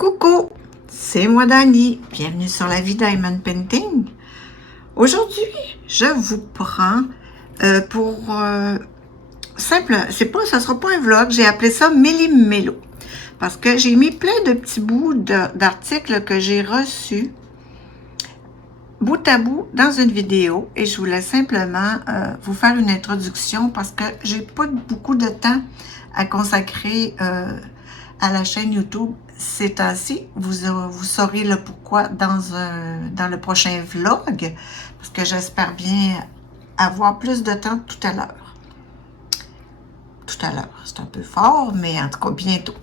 Coucou, c'est moi Dani. Bienvenue sur la vie Diamond Painting. Aujourd'hui, je vous prends pour simple, ça sera pas un vlog, j'ai appelé ça Méli-Mélo. Parce que j'ai mis plein de petits bouts d'articles que j'ai reçus bout à bout dans une vidéo et je voulais simplement vous faire une introduction parce que j'ai pas beaucoup de temps à consacrer à la chaîne YouTube ces temps-ci. Vous saurez le pourquoi dans le prochain vlog parce que j'espère bien avoir plus de temps tout à l'heure. Tout à l'heure, c'est un peu fort, mais en tout cas bientôt.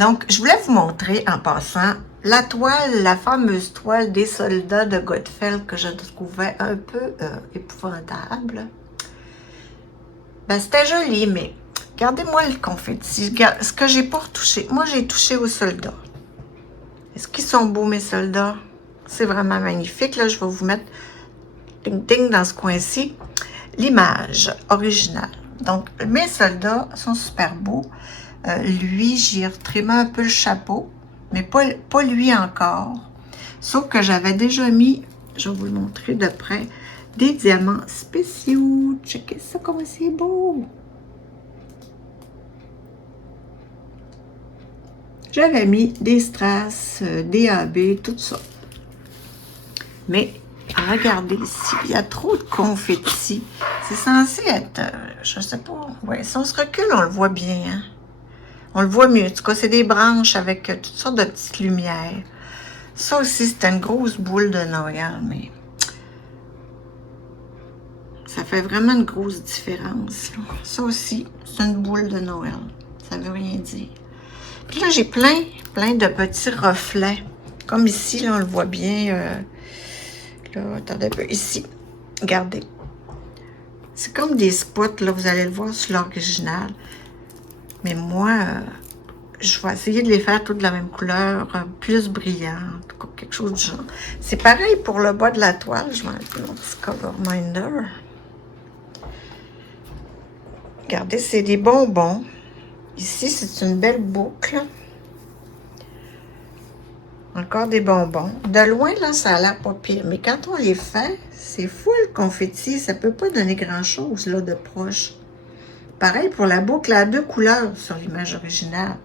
Donc, je voulais vous montrer en passant la toile, la fameuse toile des soldats de Godfell que je trouvais un peu épouvantable. Ben, c'était joli, mais regardez-moi le confetti. Ce que j'ai pas retouché. Moi, j'ai touché aux soldats. Est-ce qu'ils sont beaux, mes soldats? C'est vraiment magnifique. Là, je vais vous mettre ding-ding dans ce coin-ci. L'image originale. Donc, mes soldats sont super beaux. Lui, j'ai retrimé un peu le chapeau, mais pas lui encore. Sauf que j'avais déjà mis, je vais vous le montrer de près, des diamants spéciaux. Checkez ça, comment c'est beau! J'avais mis des strass, des AB, tout ça. Mais regardez ici, il y a trop de confettis. C'est censé être, je sais pas, ouais, si on se recule, on le voit bien, hein? On le voit mieux. En tout cas, c'est des branches avec toutes sortes de petites lumières. Ça aussi, c'est une grosse boule de Noël, mais ça fait vraiment une grosse différence. Là. Ça aussi, c'est une boule de Noël. Ça veut rien dire. Puis là, j'ai plein de petits reflets. Comme ici, là, on le voit bien. Là, attendez un peu. Ici, regardez. C'est comme des spots, là, vous allez le voir sur l'original. Mais moi, je vais essayer de les faire toutes de la même couleur, plus brillante, quelque chose du genre. C'est pareil pour le bas de la toile. Je vais enlever mon petit cover minder. Regardez, c'est des bonbons. Ici, c'est une belle boucle. Encore des bonbons. De loin, là, ça a l'air pas pire. Mais quand on les fait, c'est fou le confetti. Ça peut pas donner grand-chose, là, de proche. Pareil pour la boucle à 2 couleurs sur l'image originale.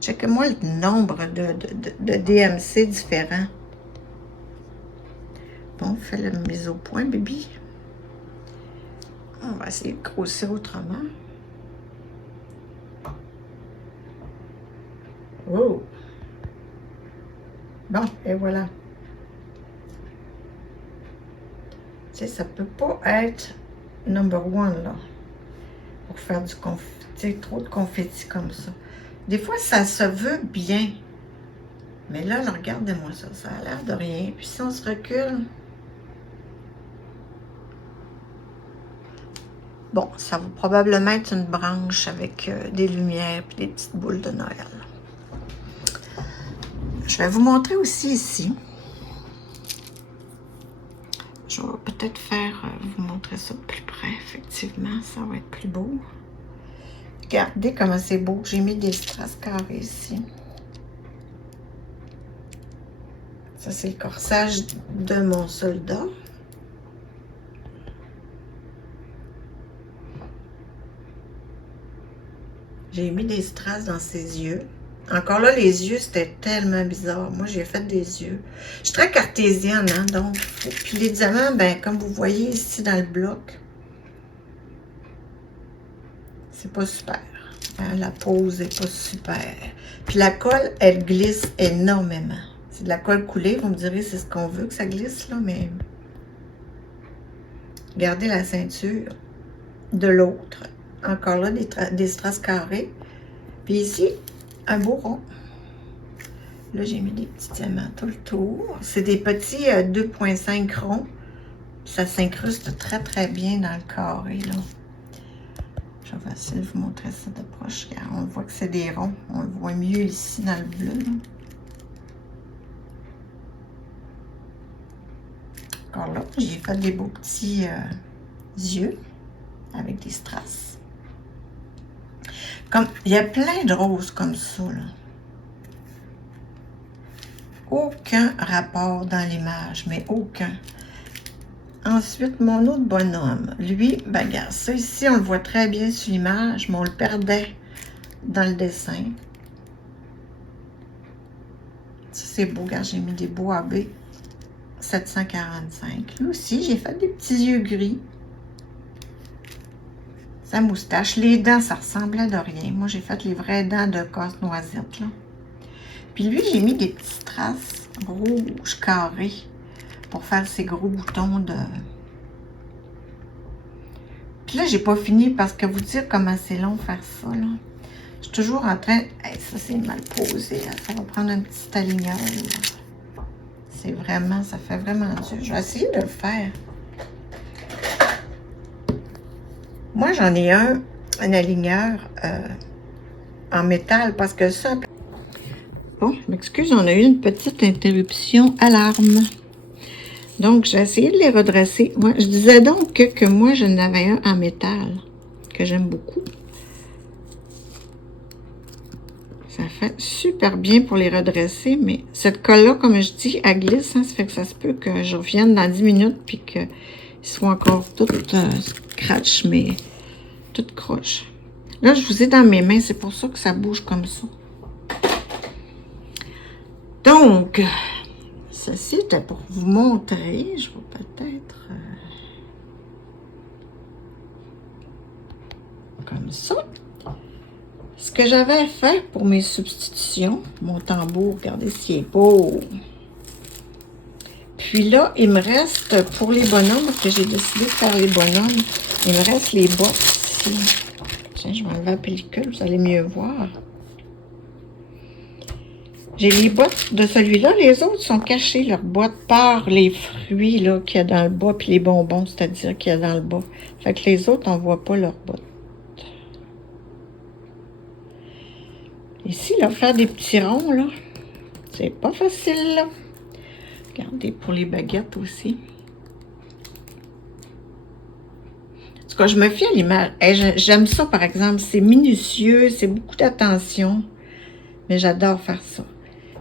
Checkez-moi le nombre de DMC différents. Bon, fais la mise au point, baby. On va essayer de grossir autrement. Oh! Bon, et voilà. Tu sais, ça peut pas être number one, là. Pour faire du confetti, trop de confetti comme ça. Des fois, ça se veut bien. Mais là, regardez-moi ça. Ça a l'air de rien. Puis si on se recule... Bon, ça va probablement être une branche avec des lumières et des petites boules de Noël. Je vais vous montrer aussi ici. Je vais peut-être vous montrer ça de plus près. Effectivement, ça va être plus beau. Regardez comment c'est beau. J'ai mis des strass carrés ici. Ça, c'est le corsage de mon soldat. J'ai mis des strass dans ses yeux. Encore là, les yeux, c'était tellement bizarre. Moi, j'ai fait des yeux. Je suis très cartésienne, hein, donc. Puis les diamants, ben, comme vous voyez ici dans le bloc, c'est pas super. Hein, la pose est pas super. Puis la colle, elle glisse énormément. C'est de la colle coulée, vous me direz, c'est ce qu'on veut que ça glisse, là, mais... Regardez la ceinture de l'autre. Encore là, des strass carrés. Puis ici, un beau rond. Là, j'ai mis des petits diamants tout le tour. C'est des petits 2,5 ronds. Ça s'incruste très, très bien dans le carré, là. Je vais essayer de vous montrer ça de proche. On voit que c'est des ronds. On le voit mieux ici dans le bleu, là. Encore là, j'ai fait des beaux petits yeux avec des strass. Comme, il y a plein de roses comme ça, là. aucun rapport dans l'image, mais aucun. Ensuite, mon autre bonhomme, lui, ben regarde, ça ici, on le voit très bien sur l'image, mais on le perdait dans le dessin. Ça, c'est beau, regarde, j'ai mis des beaux AB 745. Lui aussi, j'ai fait des petits yeux gris. Sa moustache, les dents, ça ressemblait de rien. Moi, j'ai fait les vraies dents de casse-noisette, là. Puis lui, j'ai mis des petites traces rouges carrées pour faire ces gros boutons de... Puis là, j'ai pas fini parce que vous dire comment c'est long faire ça, là. Je suis toujours en train... Hey, ça, c'est mal posé, là. Ça va prendre un petit aligneur, là. C'est vraiment... Ça fait vraiment dur. Je vais essayer de le faire. Moi, j'en ai un aligneur en métal parce que ça... Bon, je m'excuse, on a eu une petite interruption alarme. Donc, j'ai essayé de les redresser. Moi, je disais donc que moi, j'en avais un en métal que j'aime beaucoup. Ça fait super bien pour les redresser, mais cette colle-là, comme je dis, elle glisse. Hein, ça fait que ça se peut que je revienne dans 10 minutes puis qu'ils soient encore tout scratch, mais tout croche. Là, je vous ai dans mes mains, c'est pour ça que ça bouge comme ça. Donc, ceci était pour vous montrer. Je vais peut-être... comme ça. Ce que j'avais fait pour mes substitutions, mon tambour, regardez s'il est beau. Puis là, il me reste, pour les bonhommes, parce que j'ai décidé de faire les bonhommes, il me reste les bottes ici. Tiens, je vais enlever la pellicule, vous allez mieux voir. J'ai les bottes de celui-là, les autres sont cachés, leurs bottes, par les fruits là qu'il y a dans le bas, puis les bonbons, c'est-à-dire qu'il y a dans le bas. Fait que les autres, on ne voit pas leurs bottes. Ici, là, faire des petits ronds, là, c'est pas facile, là. Regardez, pour les baguettes aussi. En tout cas, je me fie à l'image. J'aime ça, par exemple. C'est minutieux, c'est beaucoup d'attention. Mais j'adore faire ça.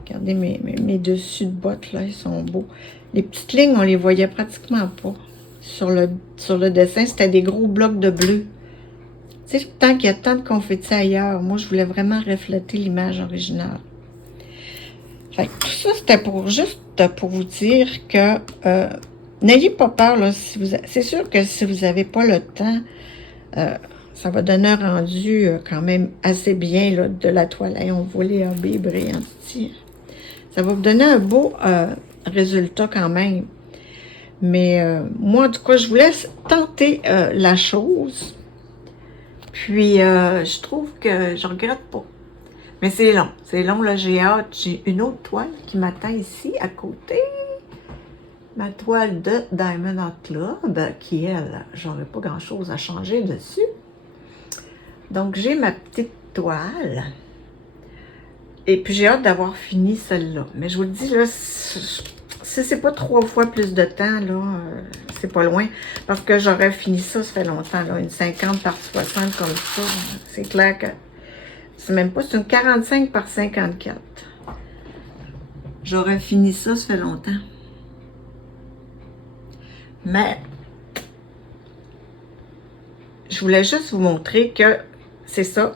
Regardez mes dessus de bottes, là, ils sont beaux. Les petites lignes, on les voyait pratiquement pas. Sur le dessin, c'était des gros blocs de bleu. Tu sais, tant qu'il y a tant de confettis ailleurs, moi, je voulais vraiment refléter l'image originale. Fait que tout ça, c'était juste pour vous dire que n'ayez pas peur, là, c'est sûr que si vous n'avez pas le temps, ça va donner un rendu quand même assez bien là, de la toile. On voit les AB brillants. Ça va vous donner un beau résultat quand même. Mais moi, en tout cas, je vous laisse tenter la chose. Puis, je trouve que je regrette pas. Mais c'est long. C'est long, là, j'ai hâte. J'ai une autre toile qui m'attend ici, à côté. Ma toile de Diamond Art Club, qui, elle, j'aurais pas grand-chose à changer dessus. Donc, j'ai ma petite toile. Et puis, j'ai hâte d'avoir fini celle-là. Mais je vous le dis, là, si c'est pas 3 fois plus de temps, là, c'est pas loin. Parce que j'aurais fini ça, ça fait longtemps, là. Une 50 par 60 comme ça. C'est clair que c'est même pas, c'est une 45 par 54. J'aurais fini ça, ça fait longtemps. Mais, je voulais juste vous montrer que c'est ça.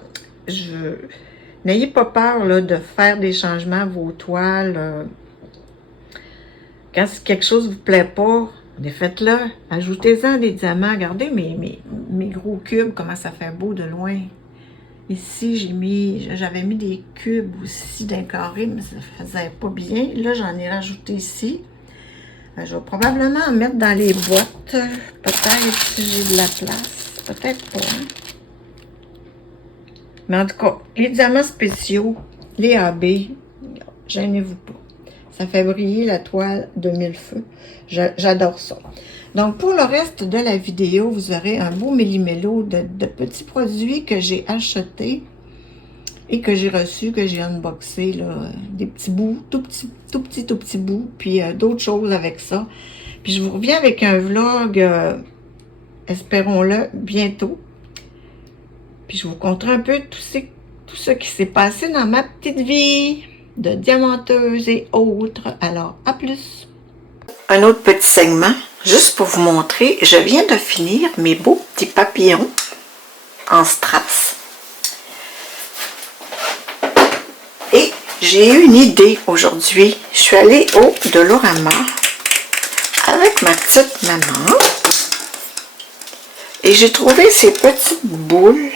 N'ayez pas peur là, de faire des changements à vos toiles. Quand quelque chose ne vous plaît pas, faites-le. Ajoutez-en des diamants. Regardez mes gros cubes, comment ça fait beau de loin. Ici, j'avais mis des cubes aussi d'un carré, mais ça ne faisait pas bien. Là, j'en ai rajouté ici. Je vais probablement en mettre dans les boîtes. Peut-être si j'ai de la place. Peut-être pas. Hein? Mais en tout cas, les diamants spéciaux, les AB, gênez-vous pas. Ça fait briller la toile de 1000 feux. J'adore ça. Donc, pour le reste de la vidéo, vous aurez un beau méli-mélo de petits produits que j'ai achetés et que j'ai reçus, que j'ai unboxé, là, des petits bouts, tout petits bouts, puis d'autres choses avec ça. Puis je vous reviens avec un vlog, espérons-le, bientôt. Puis je vous conterai un peu tout ce qui s'est passé dans ma petite vie. de diamanteuses et autres. Alors, à plus! Un autre petit segment, juste pour vous montrer, je viens de finir mes beaux petits papillons en strass. Et j'ai eu une idée aujourd'hui. Je suis allée au Dolorama avec ma petite maman et j'ai trouvé ces petites boules.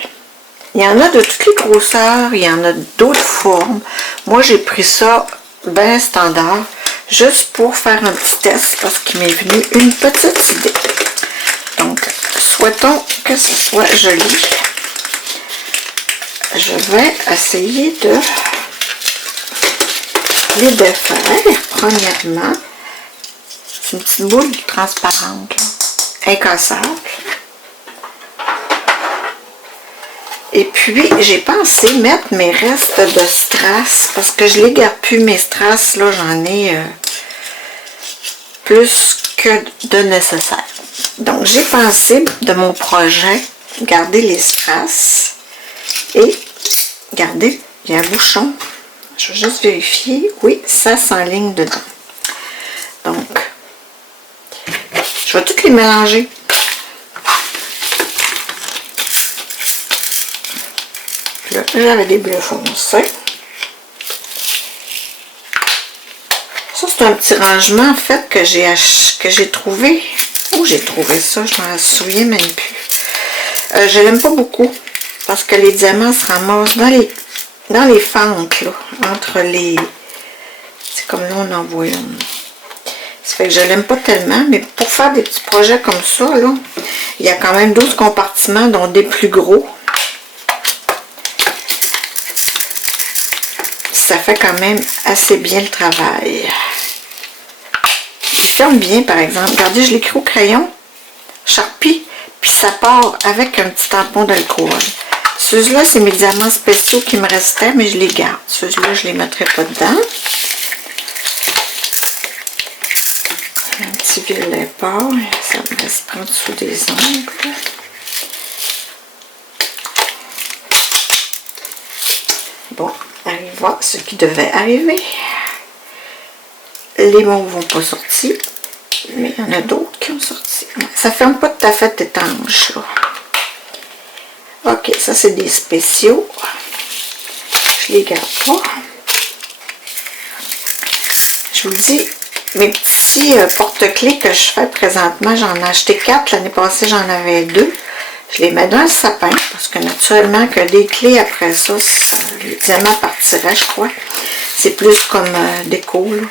Il y en a de toutes les grosseurs, il y en a d'autres formes. Moi, j'ai pris ça bien standard, juste pour faire un petit test parce qu'il m'est venu une petite idée. Donc, souhaitons que ce soit joli. Je vais essayer de les défaire. Premièrement, c'est une petite boule transparente, là, incassable. Et puis, j'ai pensé mettre mes restes de strass, parce que je ne les garde plus, mes strass, là, j'en ai plus que de nécessaire. Donc, j'ai pensé de mon projet, garder les strass et garder, il y a un bouchon. Je vais juste vérifier. Oui, ça s'enligne dedans. Donc, je vais toutes les mélanger. Là, j'avais des bleus foncés. Ça, c'est un petit rangement, en fait, que j'ai trouvé. Où j'ai trouvé ça? Je m'en souviens même plus. Je l'aime pas beaucoup, parce que les diamants se ramassent dans les fentes, là, entre les... C'est comme là, on en voit une. Ça fait que je l'aime pas tellement, mais pour faire des petits projets comme ça, là, il y a quand même 12 compartiments, dont des plus gros. Ça fait quand même assez bien le travail. Il ferme bien, par exemple. Regardez, je l'écris au crayon, Sharpie, puis ça part avec un petit tampon d'alcool. Ceux-là, c'est mes diamants spéciaux qui me restaient, mais je les garde. Ceux-là, je ne les mettrai pas dedans. Un petit violet pâle, ça me reste prendre sous des ongles. Bon, arriva ce qui devait arriver. Les mots vont pas sortir, mais il y en a d'autres qui ont sorti. Ça ne ferme pas tout à fait étanche, là. Ok, ça c'est des spéciaux. Je les garde pas. Je vous le dis, mes petits porte-clés que je fais présentement, j'en ai acheté 4. L'année passée, j'en avais 2. Je les mets dans le sapin parce que naturellement que des clés après ça, le diamant partirait, je crois. C'est plus comme déco, là.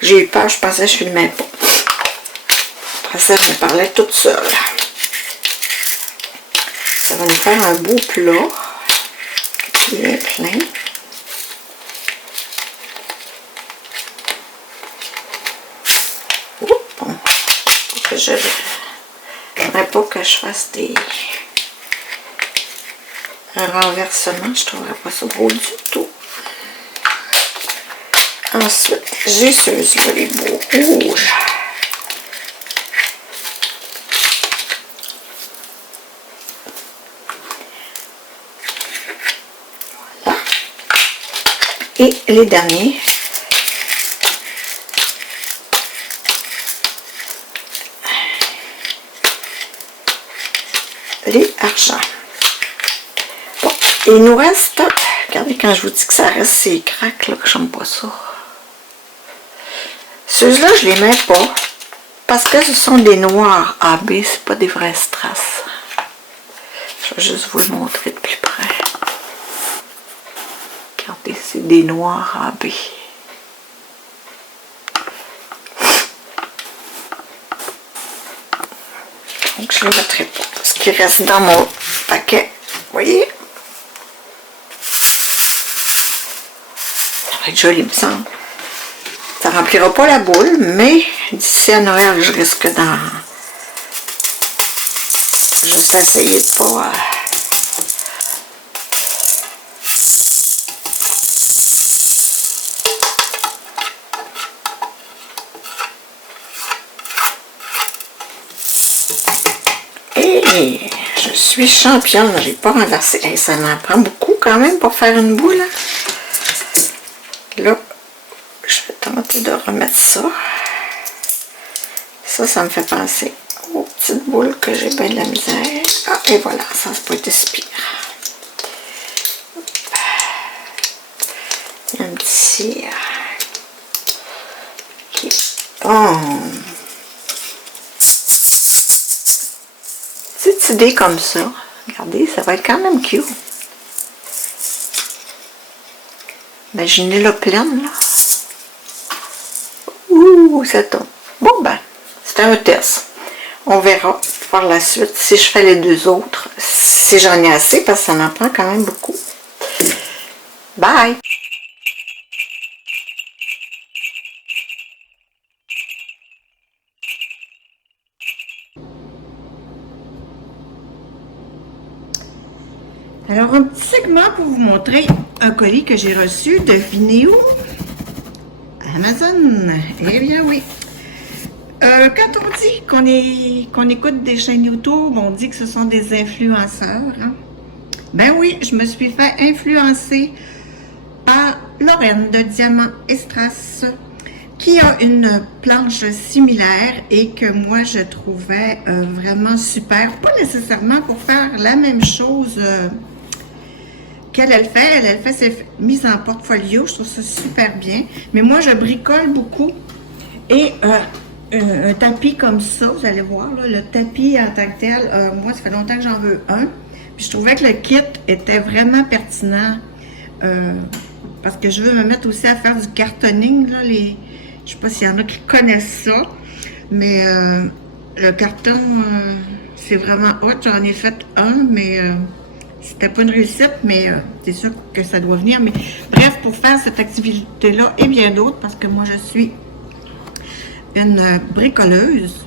J'ai eu peur, je pensais que je filmais pas. Après ça, je me parlais toute seule. Ça va nous faire un beau plat. Bien plein. Bon. Je n'aimerais pas que je fasse un renversement. Je ne trouverais pas ça beau du tout. Ensuite, j'ai ceux-là, les beaux rouges. Voilà. Et les derniers. Les argents. Bon, il nous reste, regardez quand je vous dis que ça reste ces craques là, que j'aime pas ça. Ceux-là, je les mets pas parce que ce sont des noirs AB, c'est pas des vrais strass. Je vais juste vous le montrer de plus près. Regardez, c'est des noirs AB. Donc je ne les mettrai pas. Ce qui reste dans mon paquet, vous voyez? Ça va être joli, il me semble. Ça ne remplira pas la boule, mais d'ici à Noël, je risque d'en... Je vais essayer de pas... Et je suis suis championne, j'ai pas renversé. Hey, ça m'en prend beaucoup quand même pour faire une boule. Là, je vais tenter de remettre ça. Ça me fait penser aux petites boules que j'ai bien de la misère. Ah, et voilà, ça n'a pas été si pire. Un petit... Okay. Oh. Petite idée comme ça. Regardez, ça va être quand même cute. Imaginez-la pleine, là. Ouh, ça tombe. Bon, ben, c'est un test. On verra par la suite si je fais les deux autres, si j'en ai assez, parce que ça en prend quand même beaucoup. Bye! Alors, un petit segment pour vous montrer un colis que j'ai reçu de Vinéo Amazon. Eh bien oui. Quand on dit qu'on écoute des chaînes YouTube, on dit que ce sont des influenceurs. Hein? Ben oui, je me suis fait influencer par Lorraine de Diamant Strass, qui a une planche similaire et que moi je trouvais vraiment super. Pas nécessairement pour faire la même chose qu'elle fait. Elle fait ses mises en portfolio, je trouve ça super bien. Mais moi je bricole beaucoup et un tapis comme ça, vous allez voir, là, le tapis en tant que tel, moi ça fait longtemps que j'en veux un. Puis je trouvais que le kit était vraiment pertinent parce que je veux me mettre aussi à faire du cartoning. Là, je sais pas s'il y en a qui connaissent ça, mais le carton, c'est vraiment hot. J'en ai fait un, mais c'était pas une réussite, mais c'est sûr que ça doit venir. Mais bref, pour faire cette activité-là et bien d'autres, parce que moi je suis une bricoleuse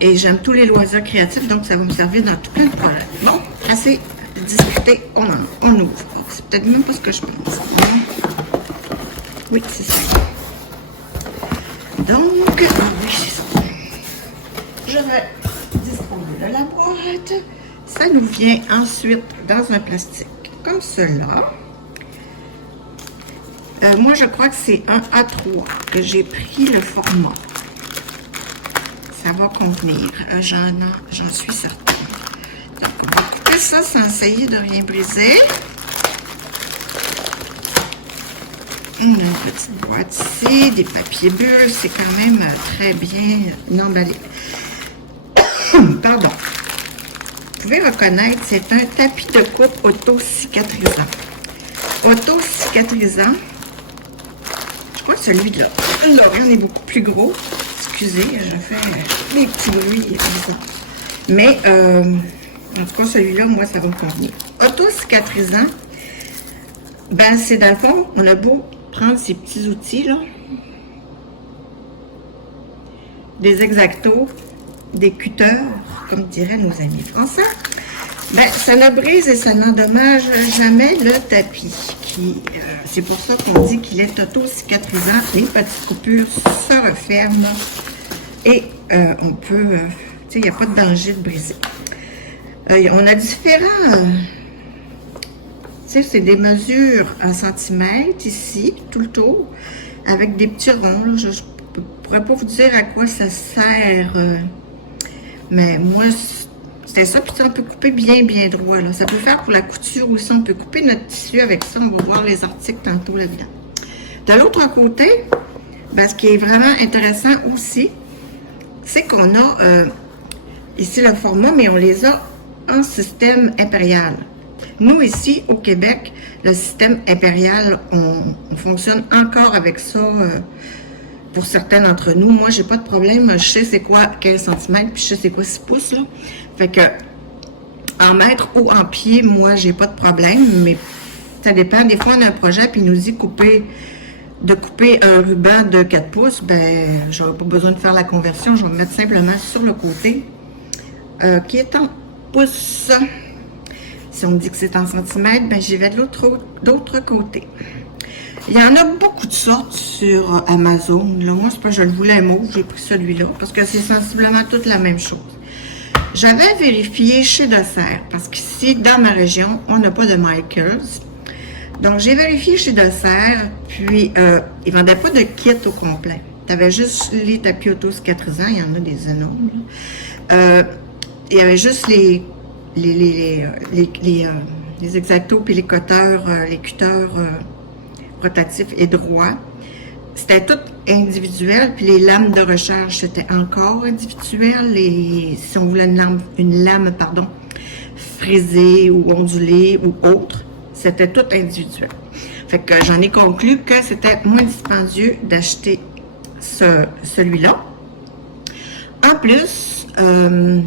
et j'aime tous les loisirs créatifs, donc ça va me servir dans tout plein de projets. Bon, assez discuté, on ouvre. C'est peut-être même pas ce que je pense. Oui, c'est ça. Donc, oui, c'est ça. Je vais disposer de la boîte. Ça nous vient ensuite dans un plastique comme cela. Moi, je crois que c'est un A3 que j'ai pris le format. Ça va convenir, j'en suis certaine. Donc, on va couper ça sans essayer de rien briser. On a une petite boîte ici, des papiers bulles, c'est quand même très bien emballé. Pardon. Vous pouvez reconnaître, c'est un tapis de coupe auto-cicatrisant. Auto-cicatrisant. Je crois que celui-là, l'Orient est beaucoup plus gros. Excusez, je fais des petits bruits bizarres. Mais, en tout cas, celui-là, moi, ça va me convenir. Auto-cicatrisant, ben, c'est dans le fond, on a beau prendre ces petits outils, là, des exactos, des cutters, comme diraient nos amis français, ben, ça ne brise et ça n'endommage jamais le tapis. C'est pour ça qu'on dit qu'il est auto-cicatrisant. Les petites coupures se referment et on peut, tu sais, il n'y a pas de danger de briser. On a différents, tu sais, c'est des mesures en centimètres ici, tout le tour, avec des petits ronds. Là. Je ne pourrais pas vous dire à quoi ça sert, mais moi, c'était ça. Puis on peut couper bien droit. Là. Ça peut faire pour la couture aussi. On peut couper notre tissu avec ça. On va voir les articles tantôt là-dedans. De l'autre côté, ben, ce qui est vraiment intéressant aussi, c'est qu'on a ici le format, mais on les a en système impérial. Nous, ici, au Québec, le système impérial, on fonctionne encore avec ça pour certains d'entre nous. Moi, j'ai pas de problème. Je sais c'est quoi 15 cm, puis je sais c'est quoi 6 pouces, là. Fait que, en mètre ou en pied, moi, j'ai pas de problème, mais ça dépend. Des fois, on a un projet, puis il nous dit de couper un ruban de 4 pouces, ben, j'aurais pas besoin de faire la conversion. Je vais me mettre simplement sur le côté qui est en pouces. Si on me dit que c'est en centimètres, ben, j'y vais de l'autre côté. Il y en a beaucoup de sortes sur Amazon. Là, moi, c'est pas je le voulais mauve, j'ai pris celui-là parce que c'est sensiblement toute la même chose. J'avais vérifié chez Dessert, parce qu'ici, dans ma région, on n'a pas de Michaels. Donc, j'ai vérifié chez Dessert, puis ils ne vendaient pas de kit au complet. Tu avais juste les tapis auto-cicatrisants, il y en a des énormes. Il y avait juste les exactos puis les cutters, rotatifs et droits. C'était tout individuel, puis les lames de recharge, c'était encore individuel. Si on voulait une lame frisée ou ondulée ou autre, c'était tout individuel. Fait que j'en ai conclu que c'était moins dispendieux d'acheter celui-là. En plus, je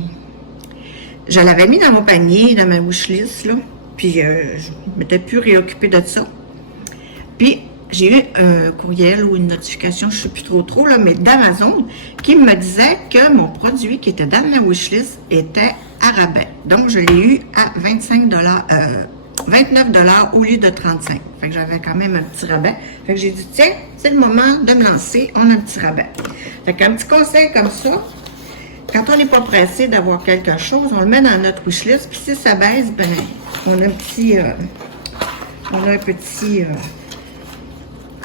l'avais mis dans mon panier, dans ma wishlist, là, puis je ne m'étais plus réoccupée de ça. Puis, j'ai eu un courriel ou une notification, je ne sais plus trop, là, mais d'Amazon, qui me disait que mon produit qui était dans ma wishlist était à rabais. Donc, je l'ai eu à 29 $ au lieu de 35. Fait que j'avais quand même un petit rabais. Fait que j'ai dit, tiens, c'est le moment de me lancer, on a un petit rabais. Fait qu'un petit conseil comme ça, quand on n'est pas pressé d'avoir quelque chose, on le met dans notre wishlist, puis si ça baisse, ben, on a un petit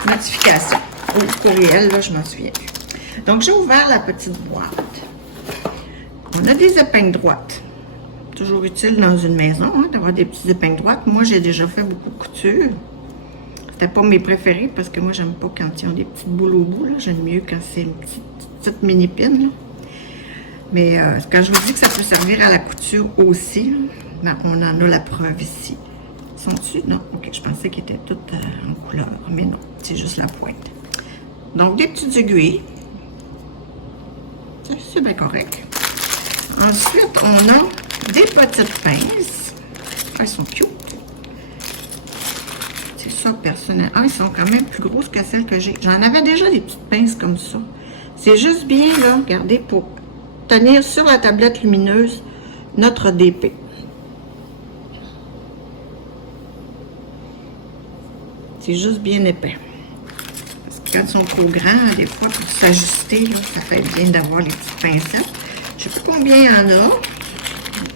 notification au courriel, là, je m'en souviens plus. Donc, j'ai ouvert la petite boîte. On a des épingles droites. Toujours utile dans une maison, hein, d'avoir des petites épingles droites. Moi, j'ai déjà fait beaucoup de couture. C'était pas mes préférés, parce que moi, j'aime pas quand ils ont des petites boules au bout, là. J'aime mieux quand c'est une petite mini-pine, là. Mais quand je vous dis que ça peut servir à la couture aussi, là, ben, on en a la preuve ici. Sont-ils? Non. Ok, je pensais qu'ils étaient toutes en couleur, mais non, c'est juste la pointe. Donc, des petites aiguilles. C'est bien correct. Ensuite, on a des petites pinces. Elles sont cute. C'est ça, personnellement. Ah, ils sont quand même plus grosses que celles que j'ai. J'en avais déjà des petites pinces comme ça. C'est juste bien, là, regardez, pour tenir sur la tablette lumineuse notre DP. C'est juste bien épais. Parce que quand ils sont trop grands, des fois, pour s'ajuster, ça fait bien d'avoir les petites pincettes. Je ne sais pas combien il y en a.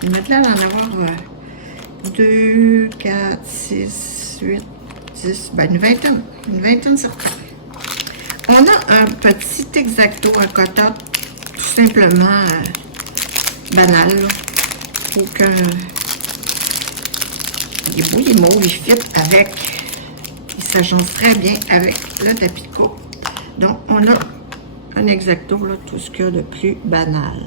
Il me là d'en avoir 2, 4, 6, 8, 10, ben une vingtaine. Une vingtaine certains. On a un petit exacto à cototte, tout simplement banal. Aucun. Il est beau, il est mauve, il fit avec. Il s'agence très bien avec le tapis de coupe. Donc, on a un exacto, là, tout ce qu'il y a de plus banal.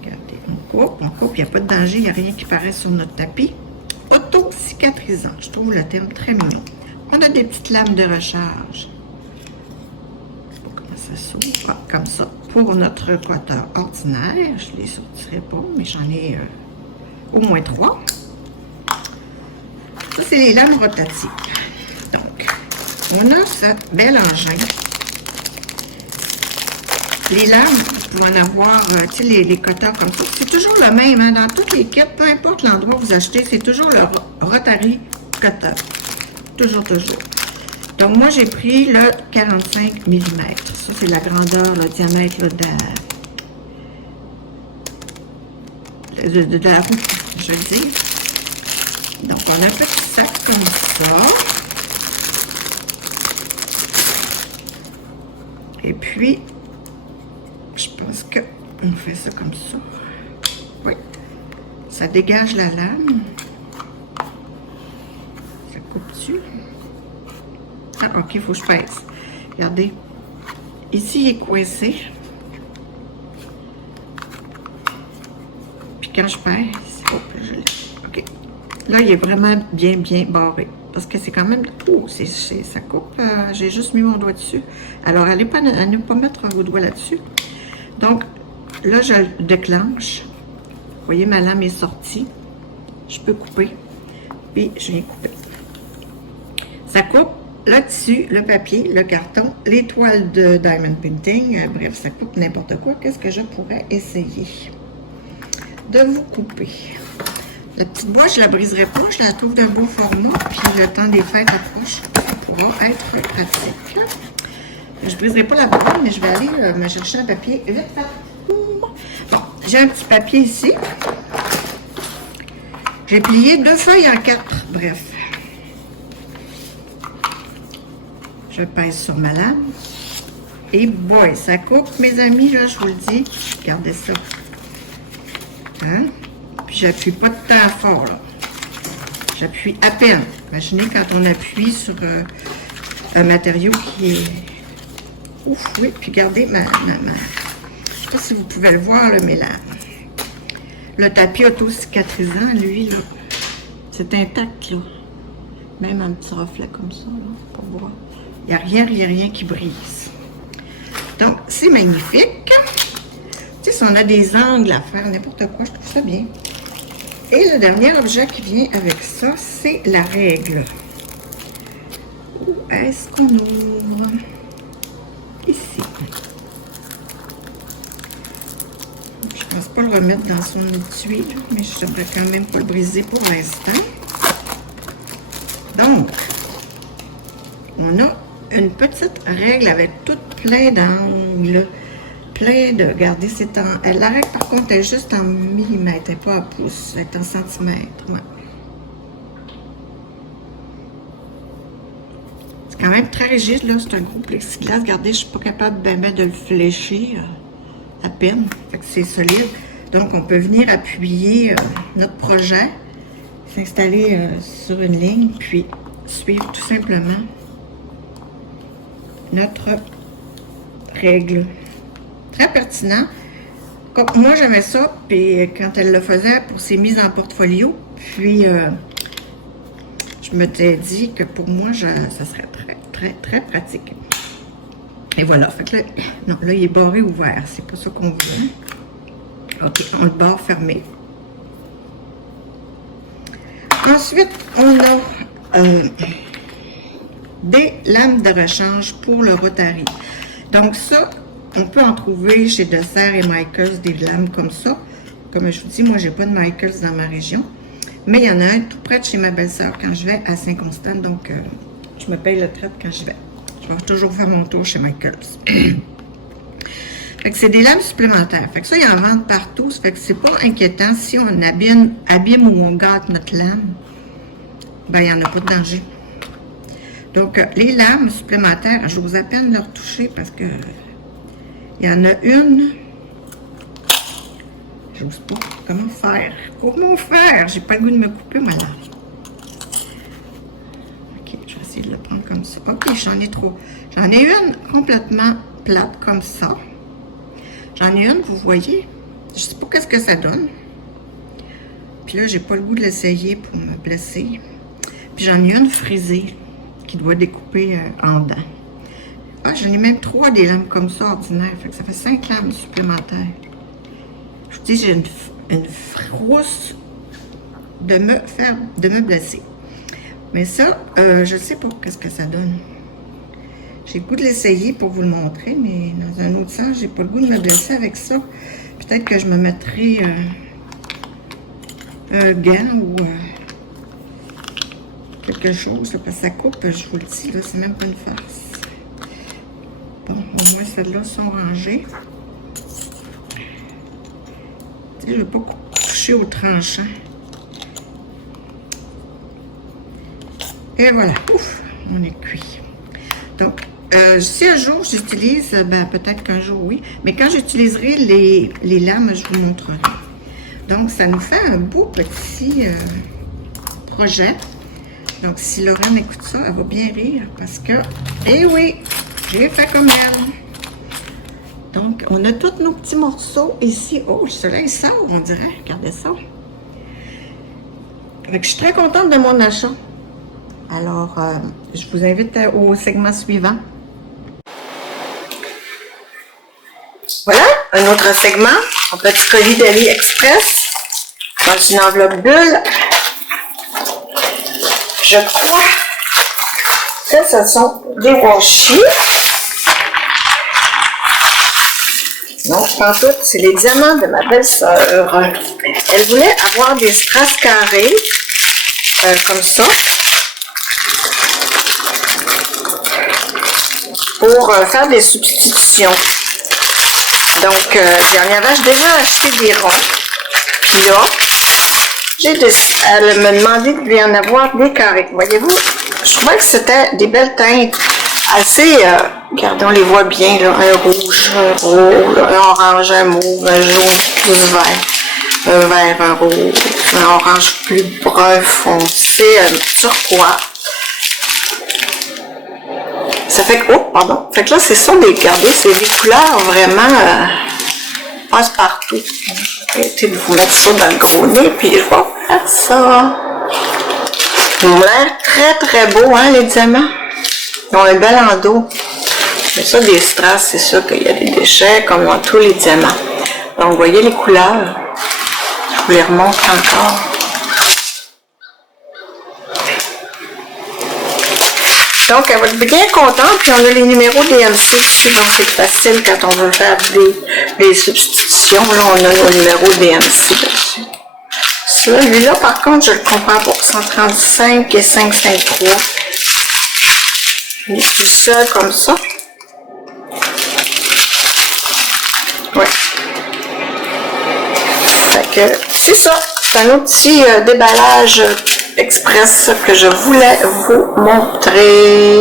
Regardez, on coupe, il n'y a pas de danger, il n'y a rien qui paraît sur notre tapis. Auto-cicatrisant, je trouve le terme très mignon. On a des petites lames de recharge. Je ne sais pas comment ça s'ouvre. Ah, comme ça. Pour notre cutter ordinaire, je ne les sortirai pas, mais j'en ai au moins 3. Ça, c'est les lames rotatives. Donc, on a ce bel engin. Les lames, pour en avoir, tu sais, les cutters comme ça, c'est toujours le même. Hein? Dans toutes les kits, peu importe l'endroit où vous achetez, c'est toujours le Rotary Cutter. Toujours. Donc, moi, j'ai pris le 45 mm. Ça, c'est la grandeur, le diamètre là, de la roue, je veux dire. Donc, on a un petit sac comme ça. Et puis, je pense qu'on fait ça comme ça. Oui. Ça dégage la lame. Ça coupe dessus. Ah, ok, il faut que je pèse. Regardez. Ici, il est coincé. Puis quand je pèse, hop, je l'ai. Ok. Là, il est vraiment bien barré. Parce que c'est quand même... Oh, ça coupe. J'ai juste mis mon doigt dessus. Alors, allez pas, ne pas mettre vos doigts là-dessus. Donc, là, je le déclenche. Vous voyez, ma lame est sortie. Je peux couper. Puis, je viens couper. Ça coupe le tissu, le papier, le carton, les toiles de Diamond Painting. Bref, ça coupe n'importe quoi. Qu'est-ce que je pourrais essayer de vous couper? La petite boîte, je ne la briserai pas. Je la trouve d'un beau format. Puis, le temps des fêtes approche. Ça pourra être pratique. Je ne briserai pas la boîte, mais je vais aller me chercher un papier vite fait. j'ai un petit papier ici. J'ai plié 2 feuilles en 4. Bref. Je pèse sur ma lame. Et boy, ça coupe, mes amis, là, je vous le dis. Regardez ça. Hein? Puis j'appuie pas de temps fort, là. J'appuie à peine. Imaginez quand on appuie sur un matériau qui est... Ouf, oui. Puis regardez ma... Je sais pas si vous pouvez le voir, là, mais là... Le tapis auto-cicatrisant, lui, là, c'est intact, là. Même un petit reflet comme ça, là, pour voir. Il n'y a rien qui brise. Donc, c'est magnifique. Tu sais, si on a des angles à faire, n'importe quoi, je trouve ça bien. Et le dernier objet qui vient avec ça, c'est la règle. Où est-ce qu'on ouvre? Ici. Je ne pense pas le remettre dans son étui, là, mais je ne devrais quand même pas le briser pour l'instant. Donc, on a une petite règle avec tout plein d'angles, plein de... Regardez, c'est en... La règle, par contre, elle est juste en millimètres, elle n'est pas en pouces, elle est en centimètres. Ouais. C'est quand même très rigide, là, c'est un gros plexiglas. Regardez, je ne suis pas capable de le fléchir à peine, fait que c'est solide. Donc, on peut venir appuyer notre projet, s'installer sur une ligne, puis suivre tout simplement notre règle. Très pertinent. Comme moi, j'aimais ça, puis quand elle le faisait pour ses mises en portfolio, puis je me t'ai dit que pour moi, ça serait très pratique. Et voilà, fait que là, non, là, il est barré ouvert, c'est pas ça qu'on veut. OK, on le barre fermé. Ensuite, on a des lames de rechange pour le Rotary. Donc ça, on peut en trouver chez Dessert et Michaels des lames comme ça. Comme je vous dis, moi, j'ai pas de Michaels dans ma région. Mais il y en a un tout près de chez ma belle-sœur quand je vais à Saint-Constant. Donc, je me paye le traite quand je vais. Je vais toujours faire mon tour chez Michaels. Fait que c'est des lames supplémentaires. Fait que ça, il y en vend partout. Ça fait que c'est pas inquiétant. Si on abîme ou on gâte notre lame, ben, il n'y en a pas de danger. Donc, les lames supplémentaires, j'ose à peine leur toucher parce que il y en a une. J'ose pas. Comment faire? Comment faire? J'ai pas le goût de me couper ma lame. Ok, je vais essayer de le prendre comme ça. Ok, j'en ai trop. J'en ai une complètement plate comme ça. J'en ai une, vous voyez. Je sais pas qu'est-ce que ça donne. Puis là, j'ai pas le goût de l'essayer pour me blesser. Puis j'en ai une frisée qui doit découper en dents. Ah, j'en ai même 3 des lames comme ça ordinaires. Fait que ça fait 5 lames supplémentaires. Je vous dis, j'ai une frousse de me blesser. Mais ça, je sais pas qu'est-ce que ça donne. J'ai le goût de l'essayer pour vous le montrer, mais dans un autre sens, j'ai pas le goût de me blesser avec ça. Peut-être que je me mettrai un gant ou quelque chose, là, parce que ça coupe, je vous le dis, là, c'est même pas une farce. Bon, au moins celles-là sont rangées. Je ne vais pas coucher au tranchant. Et voilà, ouf, on est cuit. Donc, si un jour j'utilise, ben peut-être qu'un jour oui, mais quand j'utiliserai les lames, je vous montrerai. Donc, ça nous fait un beau petit projet. Donc, si Lorraine écoute ça, elle va bien rire parce que, eh oui, j'ai fait comme elle. Donc, on a tous nos petits morceaux ici. Oh, le soleil sort, on dirait. Regardez ça. Fait que je suis très contente de mon achat. Alors, je vous invite au segment suivant. Voilà, un autre segment. Un petit colis d'AliExpress dans une enveloppe bulle. Je crois que ce sont des washi. Non, je pense que c'est les diamants de ma belle-sœur. Elle voulait avoir des strass carrés comme ça pour faire des substitutions. Donc, j'en avais déjà acheté des ronds. Puis là, elle me demandait de lui en avoir des carrés. Voyez-vous, je trouvais que c'était des belles teintes assez, regardez, on les voit bien, là, un rouge, un rose, un orange, un mauve, un jaune plus vert, un vert, un rose, un orange plus brun foncé, un turquoise. Ça fait que, oh, pardon, fait que là, c'est ça, regardez, c'est des couleurs vraiment passe-partout. Je vais essayer de vous mettre ça dans le gros nez, puis je vais faire ça. Ils ont l'air très très beau, hein, les diamants. Ils ont un bel endos. Mais ça, des strass, c'est sûr qu'il y a des déchets, comme dans tous les diamants. Donc, vous voyez les couleurs. Je vous les remontre encore. Donc, elle va être bien contente. Puis, on a les numéros DMC ici. Donc, c'est facile quand on veut faire des substitutions. Là, on a nos numéros DMC dessus. Celui-là, par contre, je le comprends pour 135 et 553. Il est tout seul comme ça. Ouais. Fait que, c'est ça. C'est un autre petit déballage express que je voulais vous montrer.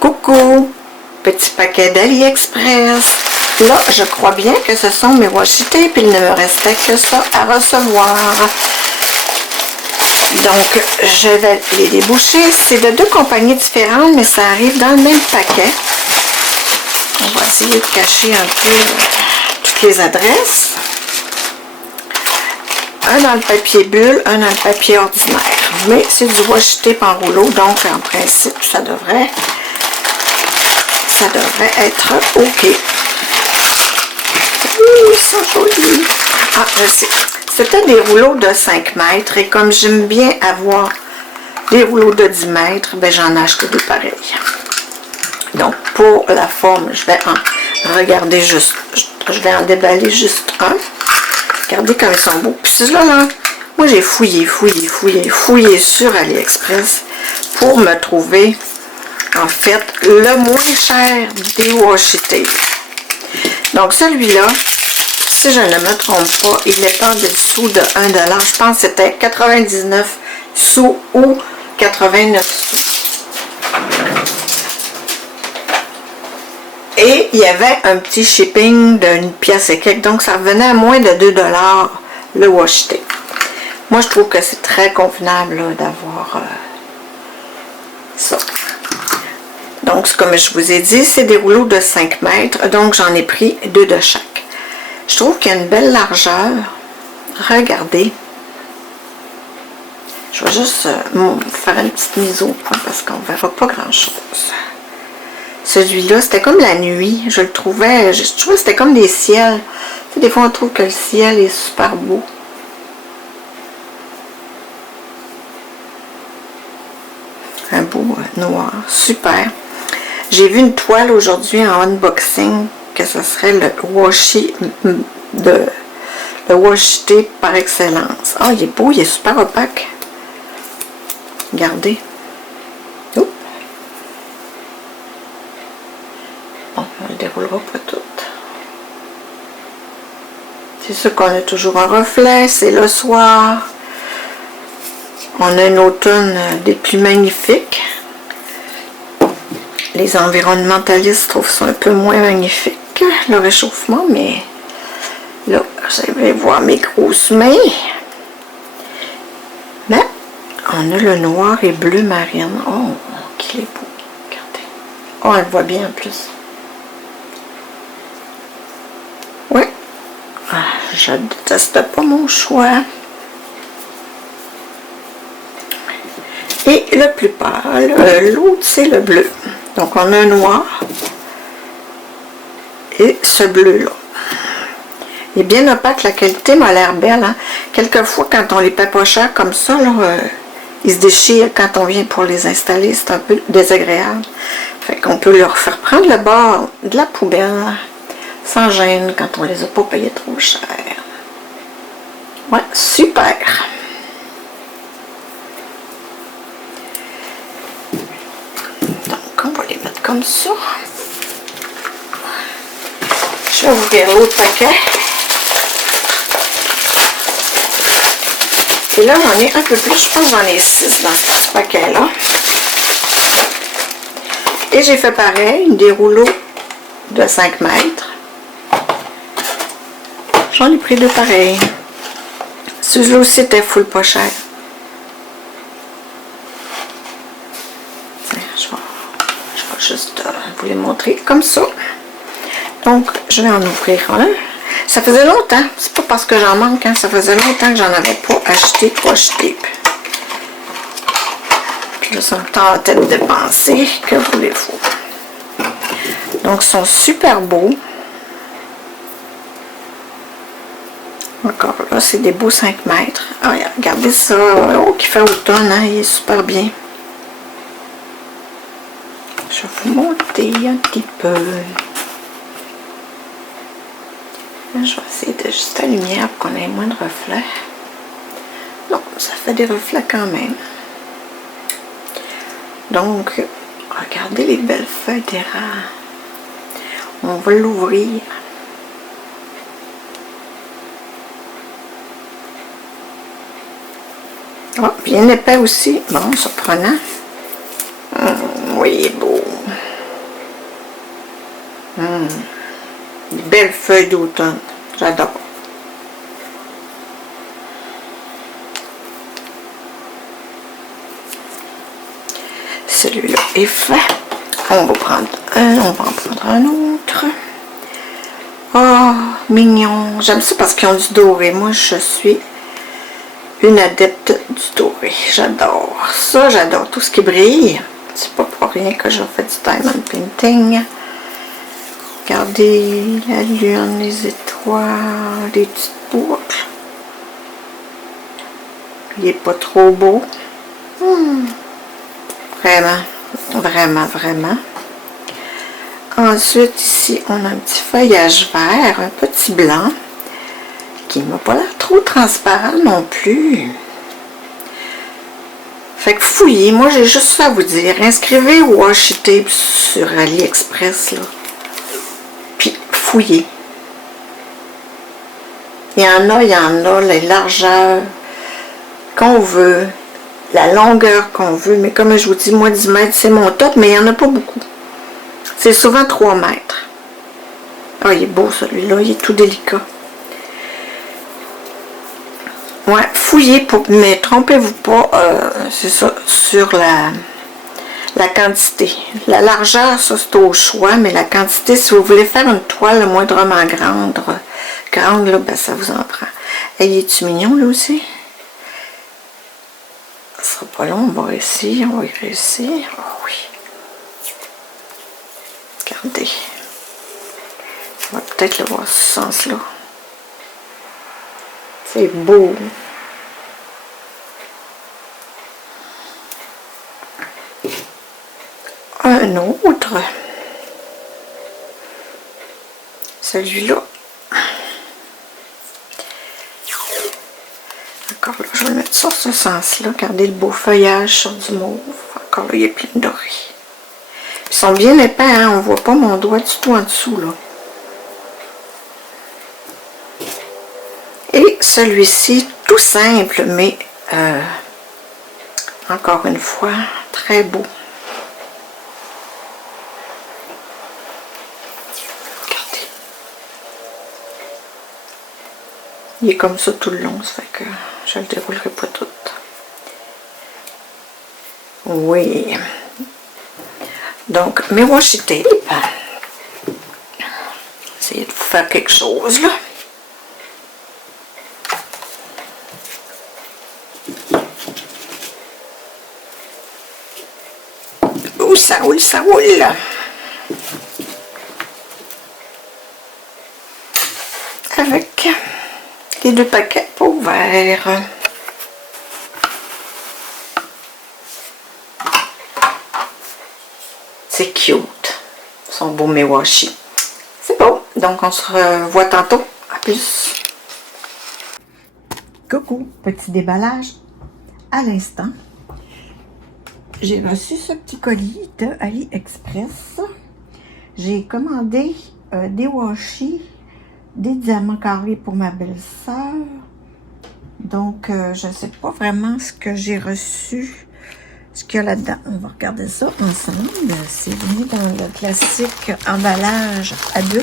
Coucou, petit paquet d'AliExpress. Là, je crois bien que ce sont mes washi tape. Il ne me restait que ça à recevoir. Donc, je vais les déboucher. C'est de deux compagnies différentes, mais ça arrive dans le même paquet. On va essayer de cacher un peu toutes les adresses. Un dans le papier bulle, un dans le papier ordinaire. Mais c'est du washi tape en rouleau, donc en principe, ça devrait être OK. Ouh, ils sont jolis. Ah, je sais. C'était des rouleaux de 5 mètres et comme j'aime bien avoir des rouleaux de 10 mètres, ben j'en ai acheté deux pareils. Donc, pour la forme, je vais en regarder juste, je vais en déballer juste un. Regardez comme ils sont beaux. Puis ceux-là, là, moi j'ai fouillé sur AliExpress pour me trouver, en fait, le moins cher des washi tape. Donc, celui-là, si je ne me trompe pas, il est en dessous de 1$. Je pense que c'était 99 sous ou 89 sous. Et il y avait un petit shipping d'une pièce et quelques, donc ça revenait à moins de 2$ le washi tape. Moi, je trouve que c'est très convenable d'avoir ça. Donc, comme je vous ai dit, c'est des rouleaux de 5 mètres, donc j'en ai pris 2 de chaque. Je trouve qu'il y a une belle largeur. Regardez. Je vais juste faire une petite mise au point parce qu'on ne verra pas grand-chose. Celui-là, c'était comme la nuit. Je trouvais que c'était comme des ciels. Tu sais, des fois, on trouve que le ciel est super beau. Un beau noir. Super. J'ai vu une toile aujourd'hui en unboxing que ce serait le washi tape par excellence. Ah, il est beau, il est super opaque. Regardez. Oups. Bon, on le déroulera pas tout. C'est sûr qu'on a toujours un reflet, c'est le soir. On a une automne des plus magnifiques. Les environnementalistes trouvent ça un peu moins magnifique, le réchauffement, mais là, vous allez voir mes grosses mains. Mais on a le noir et bleu marine. Oh, qu'il est beau. Regardez. Oh, on le voit bien en plus. Oui. Ah, je déteste pas mon choix. Et le plus pâle, l'autre, c'est le bleu. Donc, on a un noir et ce bleu-là. Il est bien opaque, la qualité m'a l'air belle. Hein? Quelquefois, quand on les paie pas cher comme ça, là, ils se déchirent quand on vient pour les installer. C'est un peu désagréable. Fait qu'on peut leur faire prendre le bord de la poubelle sans gêne quand on les a pas payés trop cher. Ouais, super! On va les mettre comme ça. Je vais ouvrir l'autre paquet. Et là, j'en ai un peu plus. Je pense que j'en ai 6 dans ce paquet-là. Et j'ai fait pareil, des rouleaux de 5 mètres. J'en ai pris 2 pareils. Celui-là aussi était full pas cher. Tiens, je vais juste vous les montrer comme ça. Donc, je vais en ouvrir un. Ça faisait longtemps, c'est pas parce que j'en manque, hein, ça faisait longtemps que j'en avais pas acheté, Puis là, ça me tentait de dépenser, que voulez-vous. Donc, ils sont super beaux. Encore là, c'est des beaux 5 mètres. Ah, regardez ça, oh, qui fait automne, hein, il est super bien. Je vais vous monter un petit peu. Je vais essayer d'ajuster la lumière pour qu'on ait moins de reflets. Non, ça fait des reflets quand même. Donc, regardez les belles feuilles d'érable. On va l'ouvrir. Oh, bien épais aussi. Bon, surprenant. Oui, il est beau. Des belles feuilles d'automne. J'adore. Celui-là est fait. On va prendre un, on va en prendre un autre. Oh, mignon. J'aime ça parce qu'ils ont du doré. Moi, je suis une adepte du doré. J'adore ça. J'adore tout ce qui brille. C'est pas pour rien que je fais du diamond painting. Regardez la lune, les étoiles, les petites boucles. Il n'est pas trop beau. Vraiment, vraiment, vraiment. Ensuite, ici, on a un petit feuillage vert, un petit blanc, qui ne m'a pas l'air trop transparent non plus. Fait que fouillez, moi j'ai juste ça à vous dire. Inscrivez washi tape sur AliExpress, là. Puis fouillez. Il y en a, les largeurs qu'on veut, la longueur qu'on veut. Mais comme je vous dis, moi 10 mètres c'est mon top, mais il n'y en a pas beaucoup. C'est souvent 3 mètres. Ah, il est beau celui-là, il est tout délicat. Ouais, fouillez, mais trompez-vous pas, c'est ça, sur la quantité. La largeur, ça c'est au choix, mais la quantité, si vous voulez faire une toile moindrement grande là, ben ça vous en prend. Et il est-tu mignon là aussi? Ça sera pas long, on va réussir, on va y réussir. Oh oui. Regardez. On va peut-être le voir ce sens-là. C'est beau. Un autre. Celui-là. Encore là, je vais le mettre sur ce sens-là. Regardez le beau feuillage sur du mauve. Encore là, il est plein de doré. Ils sont bien épais, hein? On voit pas mon doigt du tout en dessous, là. Et celui-ci, tout simple, mais encore une fois, très beau. Regardez. Il est comme ça tout le long, ça fait que je ne le déroulerai pas tout. Oui. Donc, mes washi tape. Essayez de vous faire quelque chose, là. Oh, ça roule, ça roule. Avec les 2 paquets pas ouverts. C'est cute. Ils sont beaux mes washi. C'est beau. Donc on se revoit tantôt. À plus. Coucou. Petit déballage à l'instant. j'ai reçu ce petit colis de AliExpress. J'ai commandé des washi, des diamants carrés pour ma belle-sœur. Donc, je ne sais pas vraiment ce que j'ai reçu, ce qu'il y a là-dedans. On va regarder ça ensemble. C'est venu dans le classique emballage à bulles.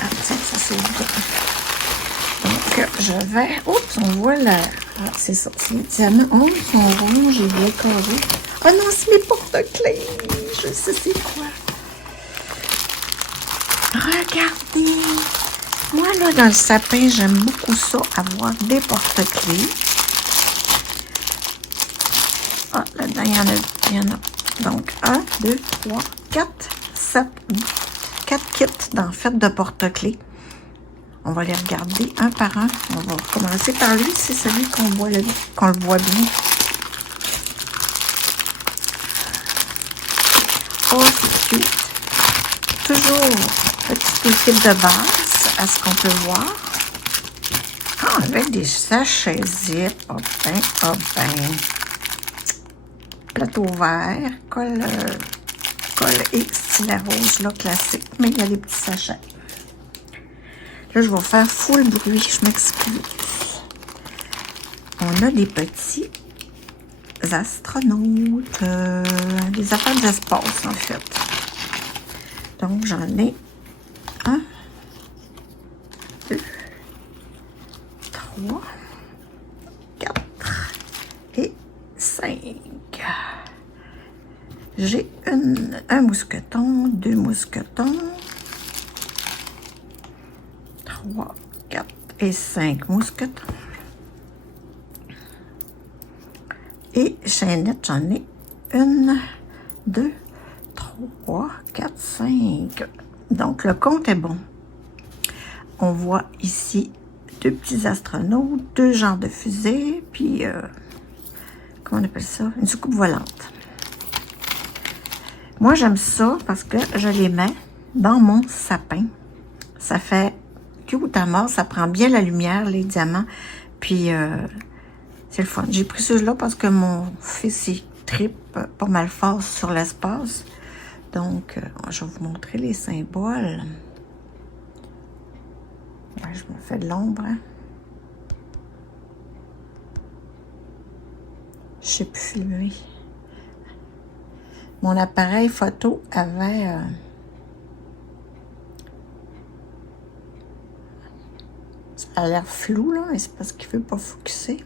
Ah, tiens, ça c'est bon. Donc, je vais... Oups, on voit la... Ah, c'est ça, c'est les diamants. Oh, ils sont rouges et bien carrés. Ah non, c'est mes porte-clés. Je sais c'est quoi. Regardez. Moi, là, dans le sapin, j'aime beaucoup ça, avoir des porte-clés. Ah, là-dedans, il y en a. Donc, 1, 2, 3, 4, 7, 4 kits, en fait, de porte-clés. On va les regarder un par un. On va commencer par lui, c'est celui qu'on le voit bien. Oh, c'est cute. Toujours petit équipe de base, à ce qu'on peut voir. Ah, avec des sachets zip. Oh ben, oh ben. Plateau vert, colle et stylet rose, là, classique. Mais il y a des petits sachets. Là, je vais faire full bruit, je m'excuse. On a des petits astronautes, des affaires d'espace, en fait. Donc, j'en ai 1, 2, 3, 4 et 5. J'ai un mousqueton, 2 mousquetons, 3, 4 et 5 mousquetons. Et chaînette, j'en ai 1, 2, 3, 4, 5. Donc, le compte est bon. On voit ici 2 petits astronautes, 2 genres de fusées, puis, comment on appelle ça? Une soucoupe volante. Moi, j'aime ça parce que je les mets dans mon sapin. Ça fait cute à mort, ça prend bien la lumière, les diamants, puis c'est le fun. J'ai pris ceux-là parce que mon fils, il trippe pas mal fort sur l'espace. Donc, je vais vous montrer les symboles. Ouais, je me fais de l'ombre, hein? Je sais plus filmer. Mon appareil photo avait... ça a l'air flou, là, et c'est parce qu'il ne veut pas focusser.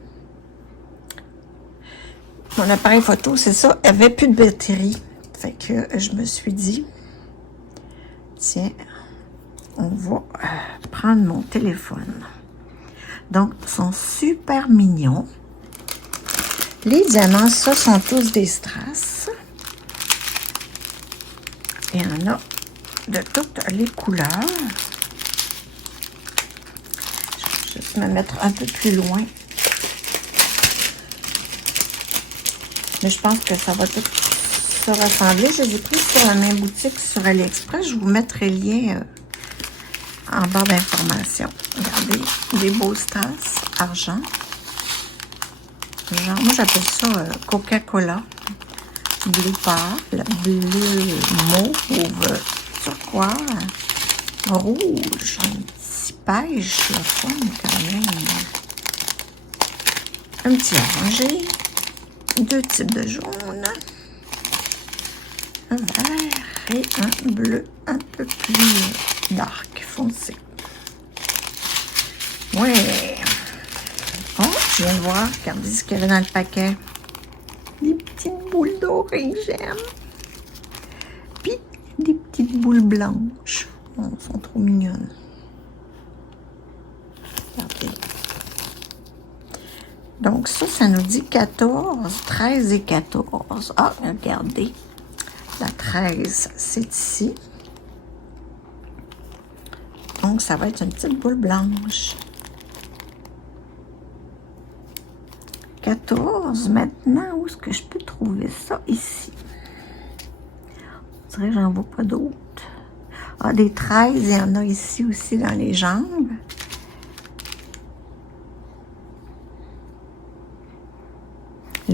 Mon appareil photo, c'est ça, avait plus de batterie. Fait que je me suis dit, tiens, on va prendre mon téléphone. Donc, ils sont super mignons. Les diamants, ça, sont tous des strass. Il y en a de toutes les couleurs. Je vais juste me mettre un peu plus loin. Mais je pense que ça va tout se ressembler. Je les ai pris sur la même boutique sur AliExpress. Je vous mettrai le lien en barre d'informations. Regardez, des beaux strass argent. Genre, moi j'appelle ça Coca-Cola. Bleu pâle, bleu mauve, turquoise, rouge, un petit pêche, le fun quand même. Un petit orangé, 2 types de jaune, un vert et un bleu un peu plus dark, foncé. Ouais. Oh, je viens de voir, regardez ce qu'il y avait dans le paquet. Des petites boules dorées, j'aime. Puis, des petites boules blanches. Oh, elles sont trop mignonnes. Regardez. Donc, ça nous dit 14, 13 et 14. Ah, regardez. La 13, c'est ici. Donc, ça va être une petite boule blanche. 14, maintenant, où est-ce que je peux trouver ça? Ici. Je dirais que j'en vois pas d'autres. Ah, des 13, il y en a ici aussi dans les jambes.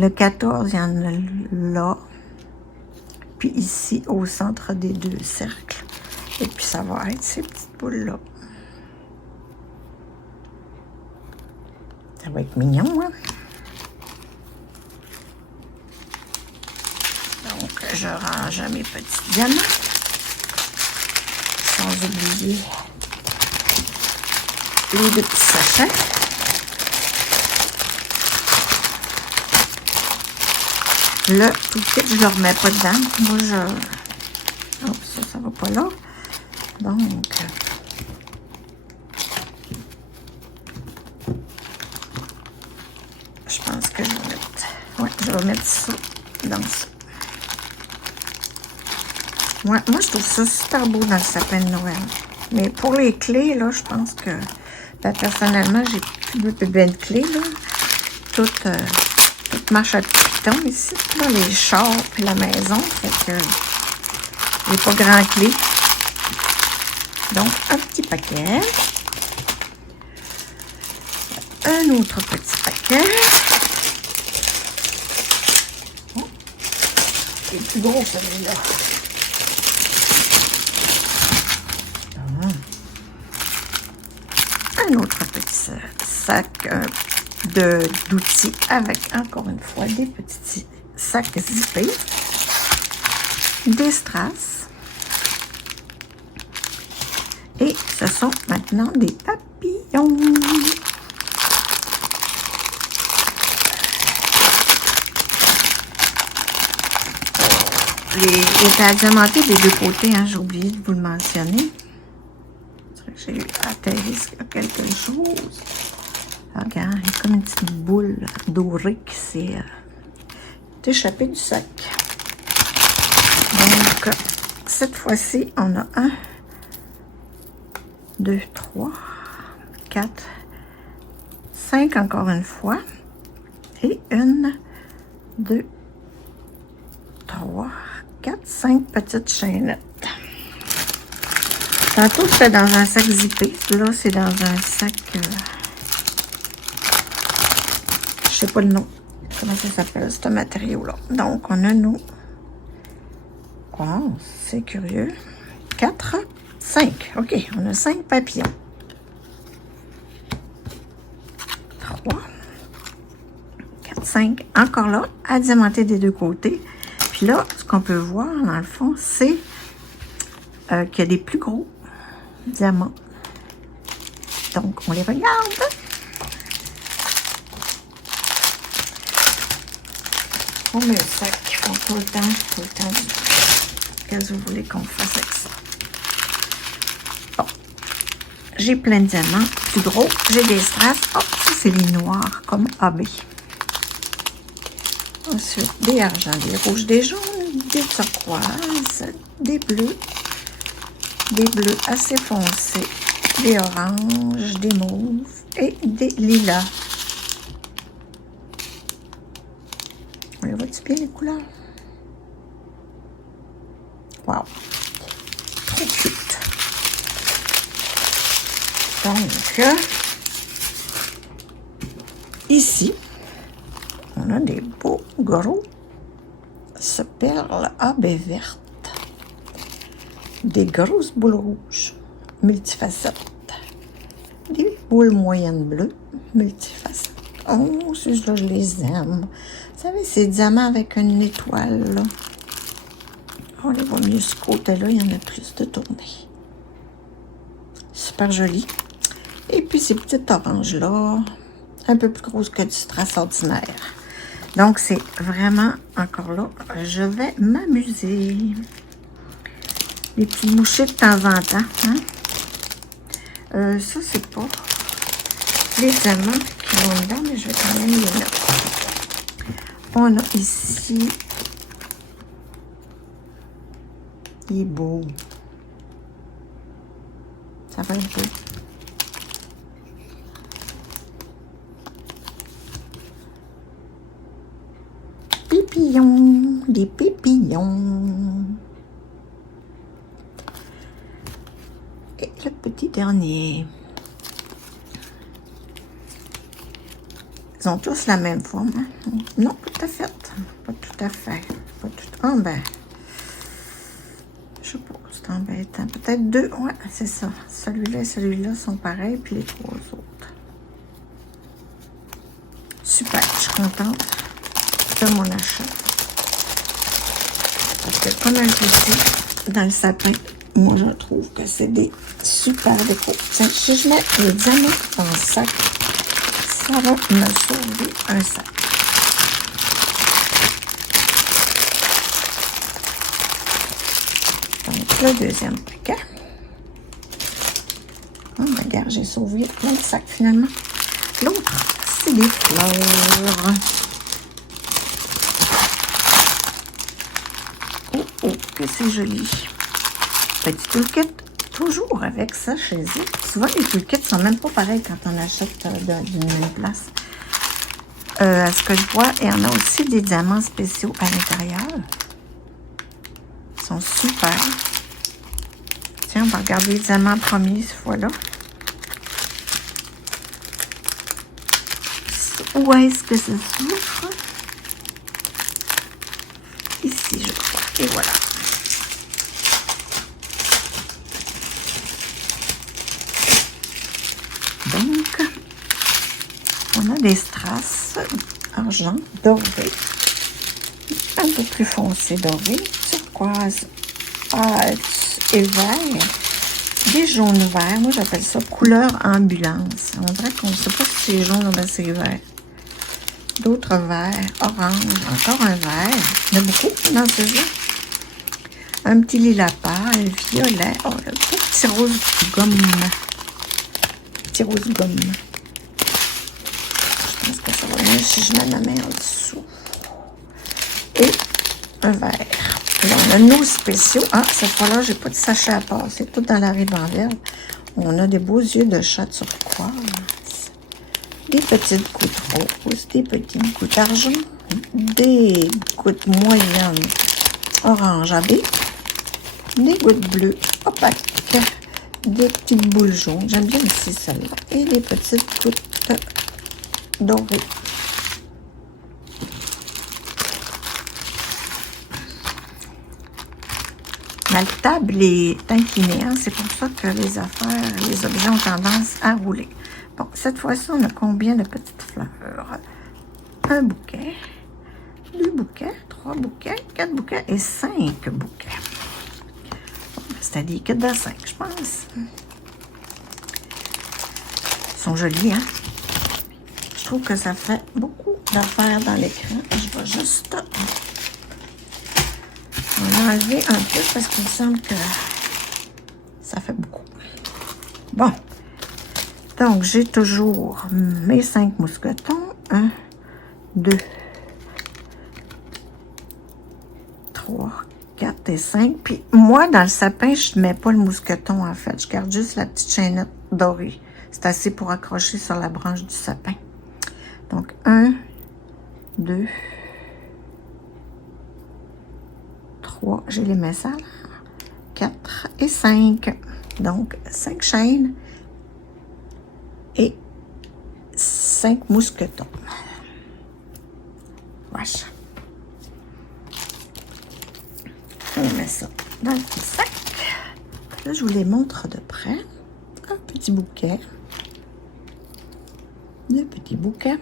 Le 14, il y en a là. Puis ici, au centre des deux cercles. Et puis ça va être ces petites boules-là. Ça va être mignon, hein? Donc, je range mes petits diamants. Sans oublier les deux petits sachets. Le tout kit, je ne le remets pas dedans. Moi, oh, ça va pas là. Donc, je pense que je vais mettre... Ouais, je vais mettre ça dans ça. Ouais, moi, je trouve ça super beau dans le sapin de Noël. Mais pour les clés, là, je pense que... Ben, personnellement, j'ai plus bien de clés, là. Toutes marche à piton ici. Là, les chars et la maison. Fait que... j'ai pas grand clé. Donc, un petit paquet. Un autre petit paquet. Oh, il est plus gros celui-là. Un autre petit sac d'outils avec, encore une fois, des petits sacs zippés. Des strass. Et ce sont maintenant des papillons. Les états diamantés des deux côtés, hein, j'ai oublié de vous le mentionner. J'ai atterri sur quelque chose. Regarde, il y a comme une petite boule dorée qui s'est échappée du sac. Donc, cette fois-ci, on a 1, 2, 3, 4, 5 encore une fois. Et 1, 2, 3, 4, 5 petites chaînettes. Tantôt, c'était dans un sac zippé. Là, c'est dans un sac... je sais pas le nom. Comment ça s'appelle, ce matériau-là. Donc, on a nos... Oh, c'est curieux. 4, 5. OK, on a 5 papillons. 3, 4, 5. Encore là, à diamanter des deux côtés. Puis là, ce qu'on peut voir, dans le fond, c'est qu'il y a des plus gros diamants. Donc, on les regarde. On met le sac qui font tout le temps. Qu'est-ce que vous voulez qu'on fasse avec ça? Bon. J'ai plein de diamants, plus gros. J'ai des strass. Oh, ça, c'est les noirs, comme AB. Ensuite, des argents, des rouges, des jaunes, des turquoises, des bleus assez foncés, des oranges, des mauves et des lilas. On les voit-tu bien les couleurs? Wow! Trop cute! Donc, ici, on a des beaux gros perles AB vertes. Des grosses boules rouges, multifacettes. Des boules moyennes bleues, multifacettes. Oh, ceux-là, je les aime. Vous savez, ces diamants avec une étoile, là. On les voit mieux ce côté-là, il y en a plus de tournées. Super joli. Et puis, ces petites oranges-là, un peu plus grosses que du strass ordinaire. Donc, c'est vraiment, encore là, je vais m'amuser. Les petits mouchés de temps en temps. Hein? Ça, c'est pas les diamants qui vont dedans, mais je vais quand même les mettre. On a ici... Il est beau. Ça va un peu. Pépillons. Des pépillons. Et le petit dernier. Ils ont tous la même forme. Hein? Non, pas tout à fait. Pas tout à fait. Pas tout... Ah ben, je sais pas, c'est embêtant. Peut-être deux. Ouais, c'est ça. Celui-là et celui-là sont pareils, puis les trois autres. Super, je suis contente de mon achat. Parce que comme je vous dis, dans le sapin, moi je trouve que c'est des super décos. Si je mets les diamants dans le sac, ça va me sauver un sac. Donc le deuxième paquet. Oh, regarde, j'ai sauvé plein de sacs finalement. L'autre, c'est des fleurs. Oh, oh, que c'est joli. Petit toolkit, toujours avec ça chez eux. Souvent, les toolkits sont même pas pareils quand on achète d'une même place. À ce que je vois, il y en a aussi des diamants spéciaux à l'intérieur. Ils sont super. Tiens, on va regarder les diamants premiers cette fois-là. Où est-ce que ça s'ouvre? Ici, je crois. Et voilà. Donc, on a des strass argent doré, un peu plus foncé doré, turquoise, et vert, des jaunes verts. Moi, j'appelle ça couleur ambulance. On dirait qu'on ne sait pas si c'est jaune ou bien c'est vert. D'autres verts, orange, encore un vert. Il y en a beaucoup dans ce jeu. Un petit lilas pâle, violet. Oh, le petit rose gomme. Petit rose gomme. Je pense que ça va mieux si je mets ma main en dessous. Et un vert. Là, on a nos spéciaux. Ah, cette fois-là, j'ai pas de sachet à part. C'est tout dans la ribambelle. On a des beaux yeux de chat turquoise. Des petites gouttes roses, des petites gouttes d'argent, des gouttes moyennes orange AB, des gouttes bleues opaques, des petites boules jaunes, j'aime bien aussi celle-là, et des petites gouttes dorées. La table est inclinée, hein? C'est pour ça que les affaires, les objets ont tendance à rouler. Bon, cette fois-ci, on a combien de petites fleurs? Un bouquet, 2 bouquets, 3 bouquets, 4 bouquets et 5 bouquets. Bon, c'était des kits de 5, je pense. Ils sont jolis, hein? Je trouve que ça fait beaucoup d'affaires dans l'écran. Je vais juste... On va enlever un peu parce qu'il me semble que ça fait beaucoup. Bon. Donc, j'ai toujours mes 5 mousquetons. 1, 2, 3, 4 et 5. Puis, moi, dans le sapin, je ne mets pas le mousqueton, en fait. Je garde juste la petite chaînette dorée. C'est assez pour accrocher sur la branche du sapin. Donc, 1, 2, 3. J'ai les messages. 4 et 5. Donc, 5 chaînes. Et 5 mousquetons. Voilà. On met ça dans le petit sac. Là, je vous les montre de près. Un petit bouquet. 2 petits bouquets.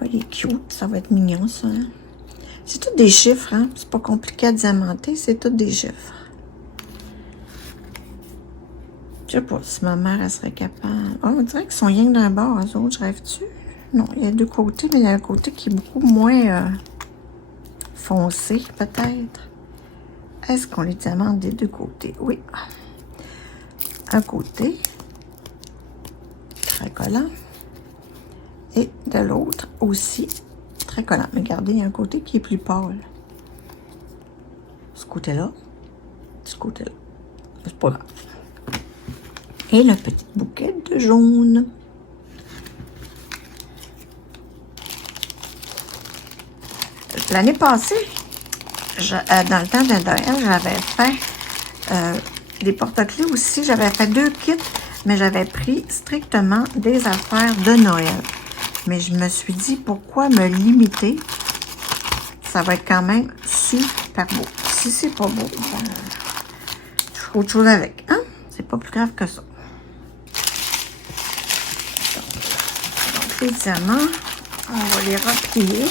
Oh, il est cute. Ça va être mignon, ça. Hein? C'est tous des chiffres. Hein? C'est pas compliqué à diamanter. C'est tous des chiffres. Je sais pas si ma mère, elle serait capable. Oh, on dirait qu'ils sont rien que d'un bord, eux autres. Je rêve-tu? Non, il y a 2 côtés, mais il y a un côté qui est beaucoup moins foncé, peut-être. Est-ce qu'on les diamante des 2 côtés? Oui. Un côté, très collant. Et de l'autre aussi, très collant. Mais regardez, il y a un côté qui est plus pâle. Ce côté-là, ce côté-là. C'est pas grave. Et le petit bouquet de jaune. L'année passée, dans le temps de Noël, j'avais fait des porte-clés aussi. J'avais fait 2 kits mais j'avais pris strictement des affaires de Noël. Mais je me suis dit, pourquoi me limiter? Ça va être quand même super beau. Si c'est pas beau, ben, je ferai autre chose avec. Hein? C'est pas plus grave que ça. Donc les diamants, on va les replier.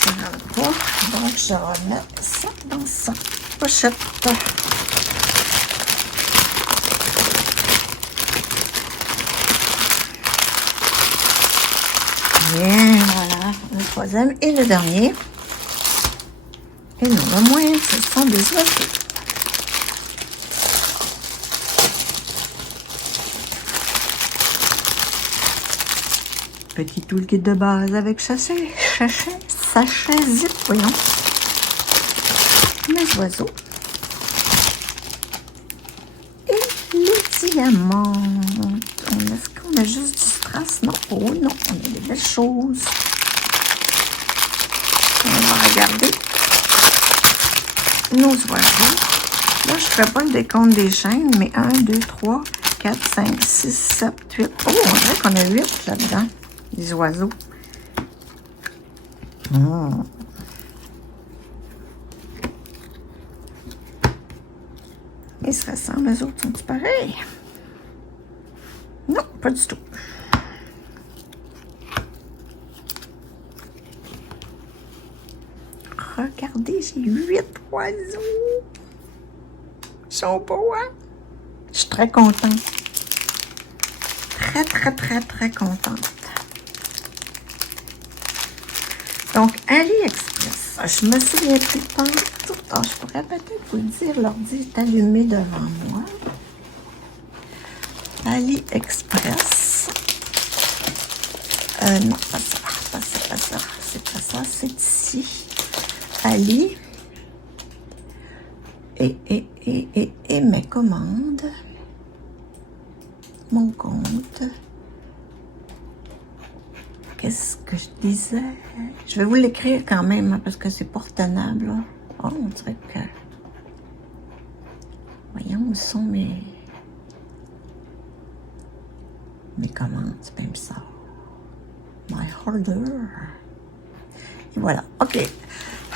Ça rentre pas. Donc je vais mettre ça dans sa pochette. Bien, voilà, le troisième et le dernier. Et non, le moins, ce sont des oiseaux. Petit toolkit de base avec sachet zip, voyons. Les oiseaux. Et les diamants. Est-ce qu'on a juste du strass? Non. Oh non, on a des belles choses. On va regarder nos oiseaux. Là, je ne ferai pas le décompte des chaînes, mais 1, 2, 3, 4, 5, 6, 7, 8. Oh, on dirait qu'on a 8 là-dedans, des oiseaux. Ils se ressemblent, les autres sont-ils pareils? Non, pas du tout. Regardez, j'ai 8 oiseaux. Ils sont beaux, hein? Je suis très contente. Très contente. Donc, AliExpress. Je me souviens plus pas tout. Oh, je pourrais peut-être vous le dire. L'ordi est allumé devant moi. AliExpress. Non, pas ça. C'est pas ça. C'est ici. Ali. Et mes commandes. Mon compte. Qu'est-ce que je disais? Je vais vous l'écrire quand même, hein, parce que c'est pas retenable. Là. Oh, on dirait que... Voyons, où sont mes commandes? C'est bien bizarre. My order. Et voilà. OK.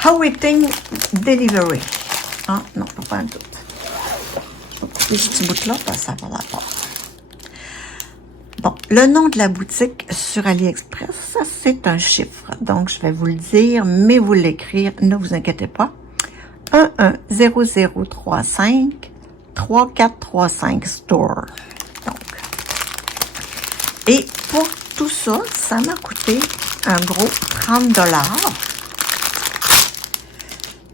Awaiting delivery. Ah, non, pas un tout. Je vais couper ce petit bout-là, parce que ça va rapport. Bon, le nom de la boutique sur AliExpress, ça c'est un chiffre. Donc, je vais vous le dire, mais vous l'écrire, ne vous inquiétez pas. 110035 3435 Store. Donc, et pour tout ça, ça m'a coûté un gros 30 $.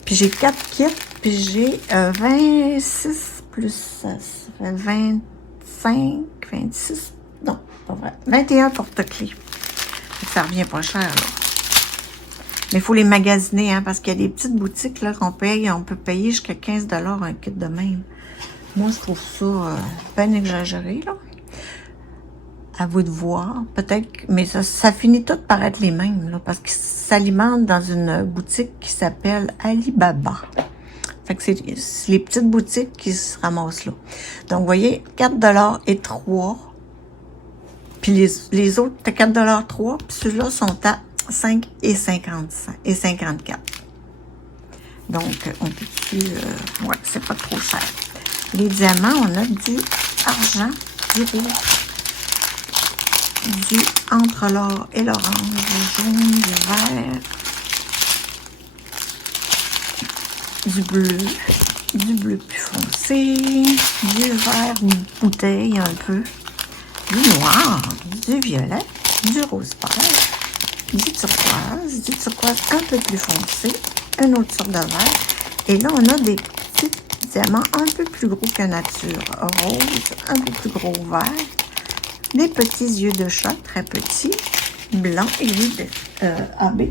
Puis j'ai 4 kits, puis j'ai 26 plus ça fait 25, 26, non, pas vrai, 21 porte-clés. Ça revient pas cher, là. Mais il faut les magasiner, hein, parce qu'il y a des petites boutiques là qu'on paye, on peut payer jusqu'à 15 $ un kit de même. Moi, je trouve ça bien exagéré, là. À vous de voir, peut-être, mais ça finit tout par être les mêmes, là, parce qu'ils s'alimentent dans une boutique qui s'appelle Alibaba. Fait que c'est les petites boutiques qui se ramassent là. Donc, vous voyez, 4 $ et 3. Puis les autres, t'as 4 $ 3, puis ceux-là sont à 5 et 55 et 54. Donc, on peut-tu... ouais, c'est pas trop cher. Les diamants, on a du argent, du rouge, du entre l'or et l'orange, du jaune, du vert, du bleu plus foncé, du vert bouteille un peu, du noir, du violet, du rose pâle, du turquoise un peu plus foncé, un autre sorte de vert, et là on a des petits diamants un peu plus gros que nature, rose, un peu plus gros vert, des petits yeux de chat, très petits, blancs et vides, AB.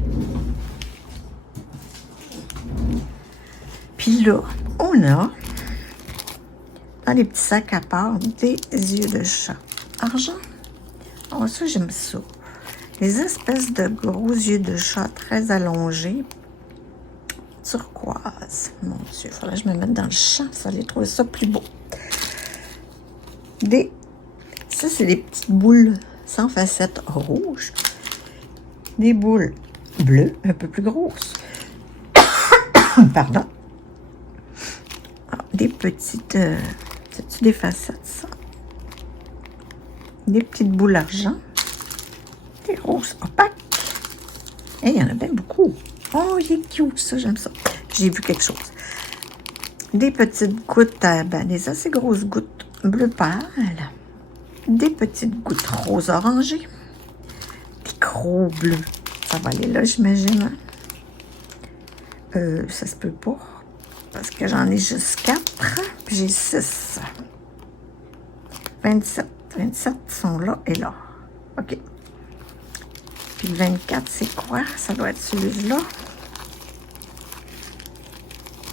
Puis là, on a, dans les petits sacs à part, des yeux de chat. Argent. Oh, ça, j'aime ça. Les espèces de gros yeux de chat très allongés. turquoise. Mon Dieu, il faudrait que je me mette dans le champ, ça allait trouver ça plus beau. Ça, c'est des petites boules sans facettes rouges. Des boules bleues, un peu plus grosses. Pardon. Ah, des petites... c'est-tu des facettes, ça? Des petites boules argent. Des roses opaques. Et il y en a bien beaucoup. Oh, il est cute, ça, j'aime ça. J'ai vu quelque chose. Des petites gouttes, des assez grosses gouttes bleu pâle. Des petites gouttes rose orangées. Des gros bleus. Ça va aller là, j'imagine. Ça se peut pas. Parce que j'en ai juste 4. Puis j'ai 6. 27. 27 sont là et là. OK. Puis le 24, c'est quoi? Ça doit être celui-là.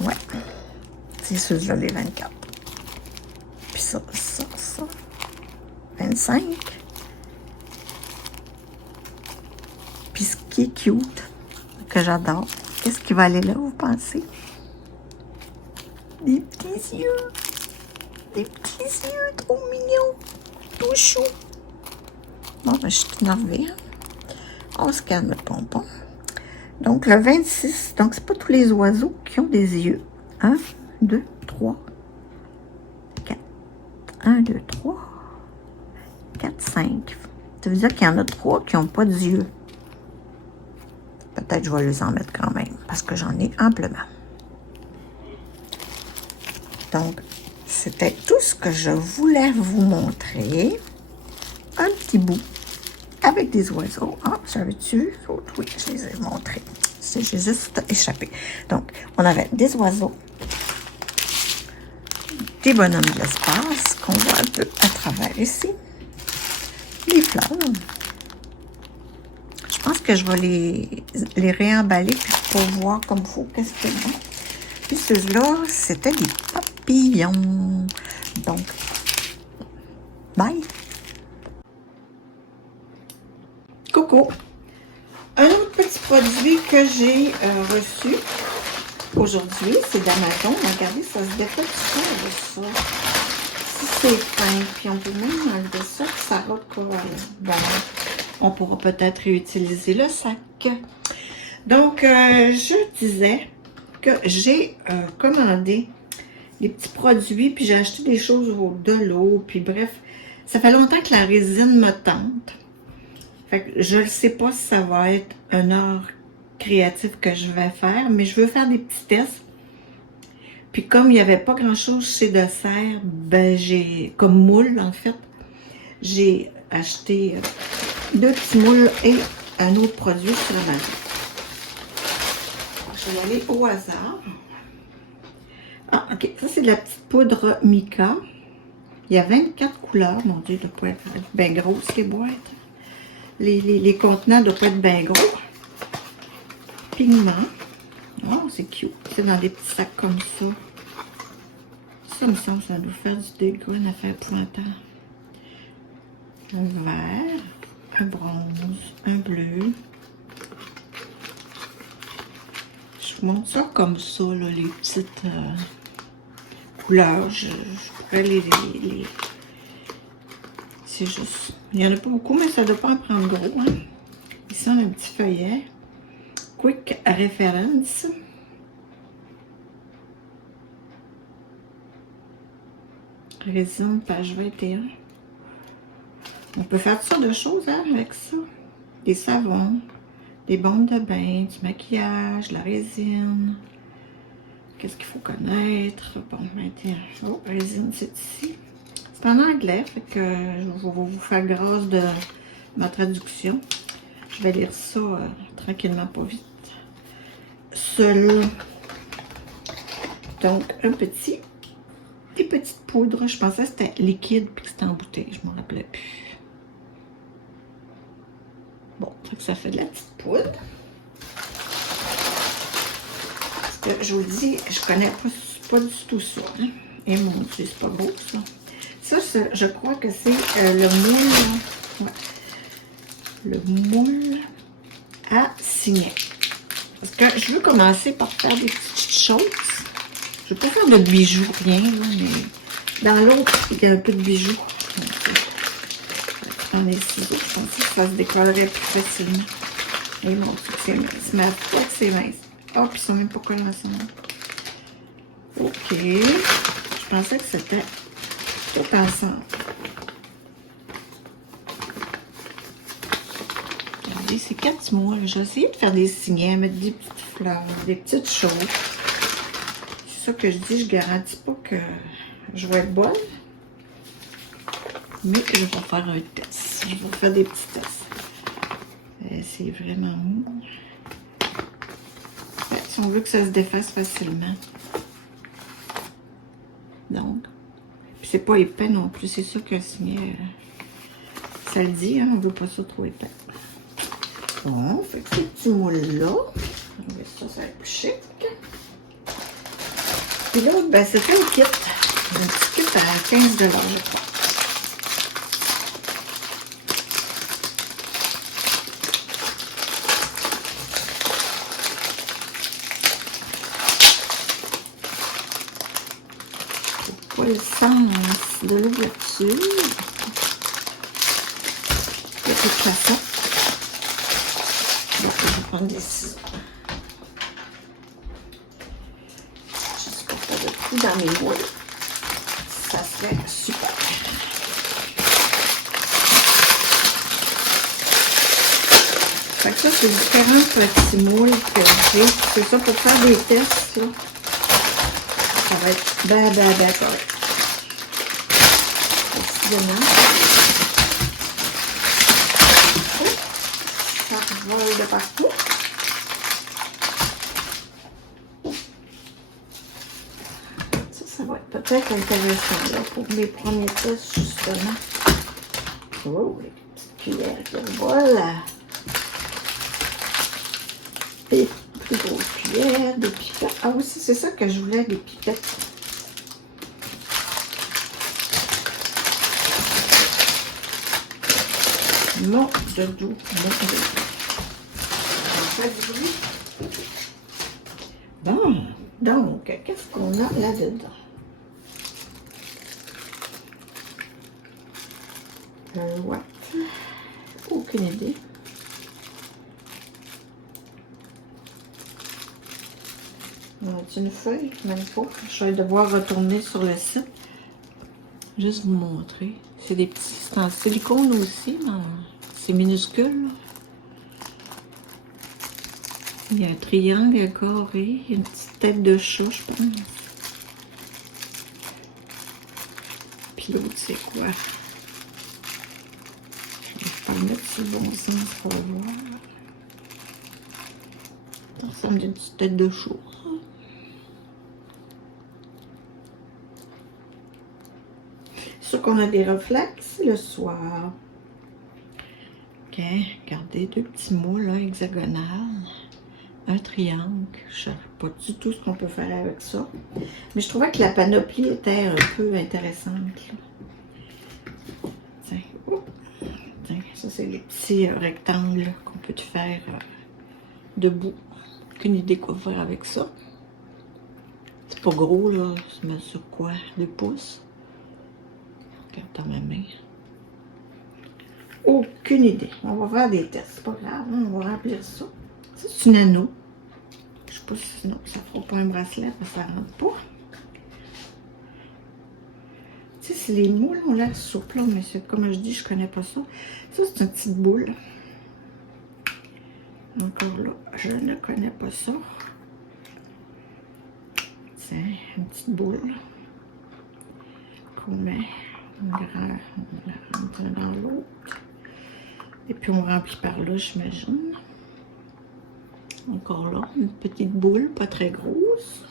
Ouais. C'est celui-là, les 24. Puis ça. 25. Puis ce qui est cute, que j'adore, qu'est-ce qui va aller là, vous pensez? Des petits yeux. Des petits yeux trop mignons. Tout chou. Bon, ben, je suis énervée. Hein? On se calme le pompon. Donc, le 26, donc c'est pas tous les oiseaux qui ont des yeux. 1, 2, 3, 4. 1, 2, 3, 4, 5. Ça veut dire qu'il y en a 3 qui n'ont pas d'yeux. Peut-être que je vais les en mettre quand même, parce que j'en ai amplement. Donc, c'était tout ce que je voulais vous montrer. Un petit bout avec des oiseaux. Ah, j'avais-tu vu? Oui, je les ai montrés. J'ai juste échappé. Donc, on avait des oiseaux, des bonhommes de l'espace qu'on voit un peu à travers ici, des fleurs. Je pense que je vais les réemballer puis pour voir comme il faut qu'est-ce qu'il y a. Puis ceux-là, c'était des papillons. Donc, bye! Coucou! Un autre petit produit que j'ai reçu aujourd'hui, c'est d'Amazon. Regardez, ça se défait tout ça, ça. Si c'est fin, puis on peut même enlever ça, puis ça recolle. Bon, on pourra peut-être réutiliser le sac. Donc, je disais que j'ai commandé des petits produits, puis j'ai acheté des choses de l'eau, puis bref, ça fait longtemps que la résine me tente. Fait que je ne sais pas si ça va être un art créatif que je vais faire, mais je veux faire des petits tests. Puis comme il n'y avait pas grand-chose chez Dessert, ben j'ai, comme moule en fait, j'ai acheté 2 petits moules et un autre produit sur Amazon. Je vais aller au hasard. Ah, ok, ça c'est de la petite poudre mica. Il y a 24 couleurs, mon Dieu, de doit être bien grosses les boîtes. Les contenants doivent être bien gros. Pigment. Oh, c'est cute. C'est dans des petits sacs comme ça. Ça me semble que ça doit faire du dégât, une affaire épouvantable. Un vert, un bronze, un bleu. Je vous montre ça comme ça, là, les petites couleurs. Je pourrais les c'est juste... Il n'y en a pas beaucoup, mais ça ne doit pas en prendre gros. Hein. Ici, on a un petit feuillet. Quick Reference. Résine, page 21. On peut faire toutes sortes de choses hein, avec ça. Des savons, des bombes de bain, du maquillage, la résine. Qu'est-ce qu'il faut connaître? Bon, maintenant, oh, résine, c'est ici. C'est en anglais, fait que je vais vous faire grâce de ma traduction. Je vais lire ça tranquillement, pas vite. Seul. Donc, des petites poudres. Je pensais que c'était liquide puis que c'était en bouteille. Je ne me rappelais plus. Bon, ça fait de la petite poudre. Parce que je vous dis, je connais pas du tout ça. Hein? Et mon Dieu, c'est pas beau ça. Ça, je crois que c'est le moule. Ouais. Le moule à signet. Parce que je veux commencer par faire des petites choses. Je ne vais pas faire de bijoux, rien, là, mais dans l'autre, il y a un peu de bijoux. Dans les ciseaux, je pensais que ça se décollerait plus facilement. Et mon truc, c'est mince. Ma foi, c'est mince. Oh, puis ils sont même pas collés ensemble. Ok. Je pensais que c'était tout ensemble. Regardez, c'est 4 mois. J'ai essayé de faire des signets, mettre des petites fleurs, des petites choses. C'est ça que je dis, je garantis pas que je vais être bonne. Mais je vais faire un test. Je vais faire des petits tests. C'est vraiment mou. Ouais, si on veut que ça se défasse facilement. Donc, c'est pas épais non plus. C'est sûr qu'un signet, ça le dit, hein, on veut pas ça trop épais. Bon, fait que ces petits moules-là, ça va être plus chic. Puis l'autre, ben, c'était un kit. Un petit kit à 15 $, je crois. Pas le sens de l'ouverture. De toute façon. Donc, je vais prendre des ciseaux. Juste pour faire le trou dans mes moules. Ça serait super. Fait que ça, c'est différents petits moules que j'ai. C'est ça pour faire des tests, là. Ça va être ben correct. Décidément. Ça vole de partout. Ça va être peut-être intéressant là, pour mes premiers tests, justement. Oh, les petites cuillères qui volent. Des plus grosses cuillères, des pipettes. Ah oui, c'est ça que je voulais, des pipettes. Mon doudou, mon doudou. Ça fait du bruit. Bon, donc, qu'est-ce qu'on a là-dedans? Ouais. Aucune idée. C'est une feuille, même pas. Je vais devoir retourner sur le site. Juste vous montrer. C'est des petits, c'est en silicone aussi, mais c'est minuscule. Il y a un triangle, un carré, une petite tête de chat, je pense. Puis l'autre, c'est quoi? Je vais pas le mettre sur le bon sens pour voir. Ça ressemble à une petite tête de chat. C'est sûr qu'on a des réflexes le soir. Ok, regardez, deux petits moules là, hexagonales. Un triangle. Je ne sais pas du tout ce qu'on peut faire avec ça. Mais je trouvais que la panoplie était un peu intéressante. Là. Tiens, oh. Tiens, ça c'est les petits rectangles qu'on peut faire debout. Aucune idée quoi faire avec ça. C'est pas gros là. Je mets sur quoi? 2 pouces. Regarde dans ma main. Aucune idée. On va faire des tests. C'est pas grave. Hein? On va remplir ça. Ça, c'est une anneau. Je sais pas si sinon ça fera pas un bracelet, parce que ça rentre pas. Tu sais, si les moules ont l'air souples, mais comme je dis, je connais pas ça. Ça, c'est une petite boule. Encore là, je ne connais pas ça. Tiens, une petite boule qu'on met on la rentre dans l'autre. Et puis on remplit par là, j'imagine. Encore là, une petite boule, pas très grosse.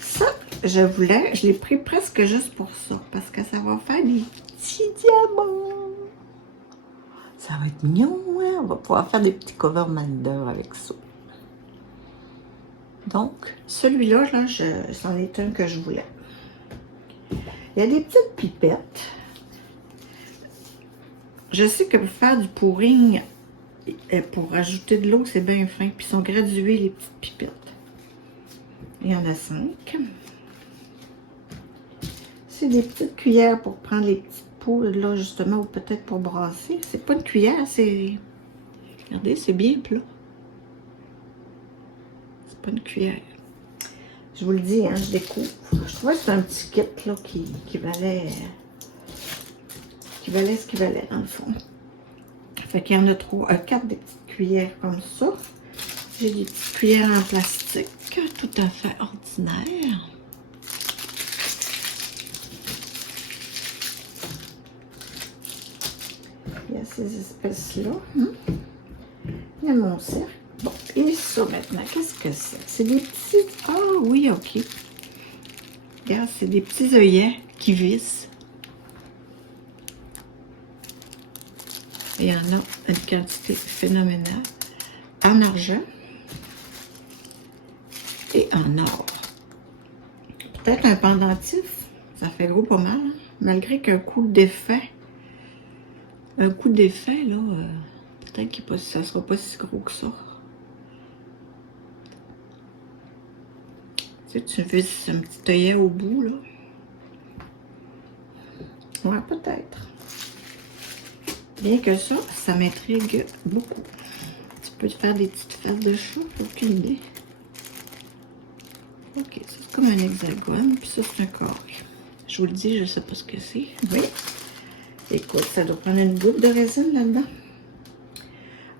Ça, je l'ai pris presque juste pour ça, parce que ça va faire des petits diamants. Ça va être mignon, hein? On va pouvoir faire des petits covermanders avec ça. Donc, celui-là, là, c'en est un que je voulais. Il y a des petites pipettes. Je sais que pour faire du pouring, pour rajouter de l'eau, c'est bien fin. Puis ils sont gradués, les petites pipettes. Il y en a 5. C'est des petites cuillères pour prendre les petites poudres, là, justement, ou peut-être pour brasser. C'est pas une cuillère, c'est... Regardez, c'est bien plat. C'est pas une cuillère. Je vous le dis, hein, je découvre. Je trouvais que c'est un petit kit, là, qui valait ce qu'il valait, dans le fond. Fait qu'il y en a 4 des petites cuillères comme ça. J'ai des petites cuillères en plastique, tout à fait ordinaires. Il y a ces espèces-là. Il y a mon cercle. Bon, et ça maintenant, qu'est-ce que c'est? C'est des petits... Ah oui, ok. Regarde, c'est des petits œillets qui vissent. Il y en a une quantité phénoménale. En argent et en or. Peut-être un pendentif. Ça fait gros pas mal. Hein? Malgré qu'un coup d'effet... là, peut-être que ça sera pas si gros que ça. Tu sais, tu visses un petit œillet au bout, là. Ouais, peut-être. Bien que ça m'intrigue beaucoup. Tu peux te faire des petites faces de chat, aucune idée. Ok, c'est comme un hexagone, puis ça, c'est un carré. Je vous le dis, je sais pas ce que c'est. Oui. Écoute, ça doit prendre une goutte de résine là-dedans.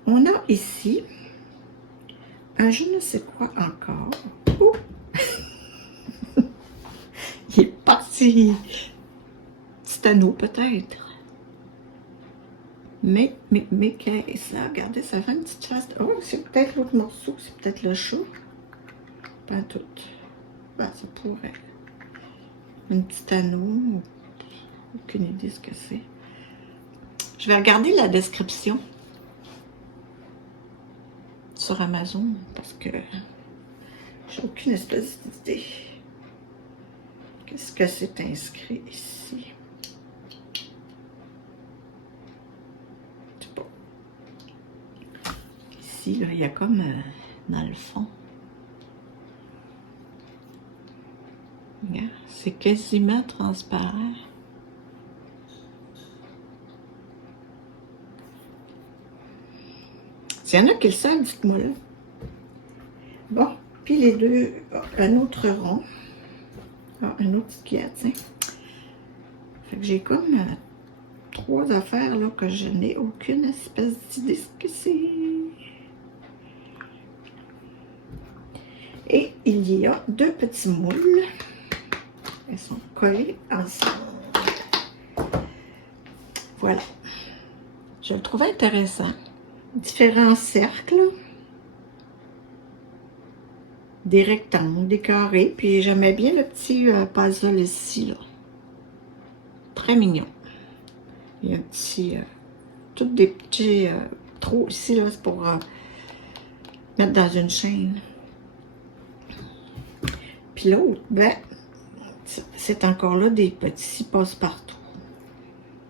On a ici un je ne sais quoi encore. Oh. Il est parti. Petit anneau peut-être. Mais qu'est-ce là? Regardez, ça fait une petite face. Oh, c'est peut-être l'autre morceau, c'est peut-être le chat. Pas tout. Ben, ça pourrait. Un petit anneau. Aucune idée ce que c'est. Je vais regarder la description sur Amazon parce que j'ai aucune espèce d'idée. Qu'est-ce que c'est inscrit ici? Je sais pas. Ici, là, il y a comme dans le fond. Regarde, c'est quasiment transparent. S'il y en a qui le savent, dites-moi là. Bon, puis les deux, un autre rond. Ah, un autre cuillère, tiens. Fait que j'ai comme 3 affaires là que je n'ai aucune espèce d'idée ce que c'est. Et il y a 2 petits moules. Elles sont collées ensemble. Voilà. Je le trouvais intéressant. Différents cercles. Des rectangles, des carrés. Puis j'aimais bien le petit puzzle ici, là. Très mignon. Il y a un petit... toutes des petits trous ici, là, c'est pour mettre dans une chaîne. Puis l'autre, ben, c'est encore là des petits passe-partout.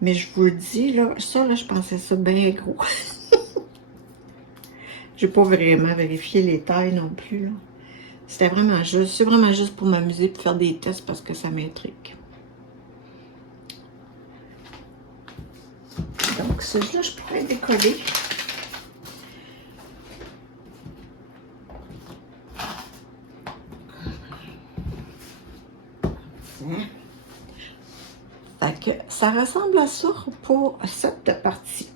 Mais je vous le dis, là, ça, là, je pensais ça bien gros. J'ai pas vraiment vérifié les tailles non plus, là. C'était vraiment juste, c'est vraiment juste pour m'amuser, pour faire des tests parce que ça m'intrigue. Donc, celui-là, je pourrais décoller. Fait que ça ressemble à ça pour cette partie.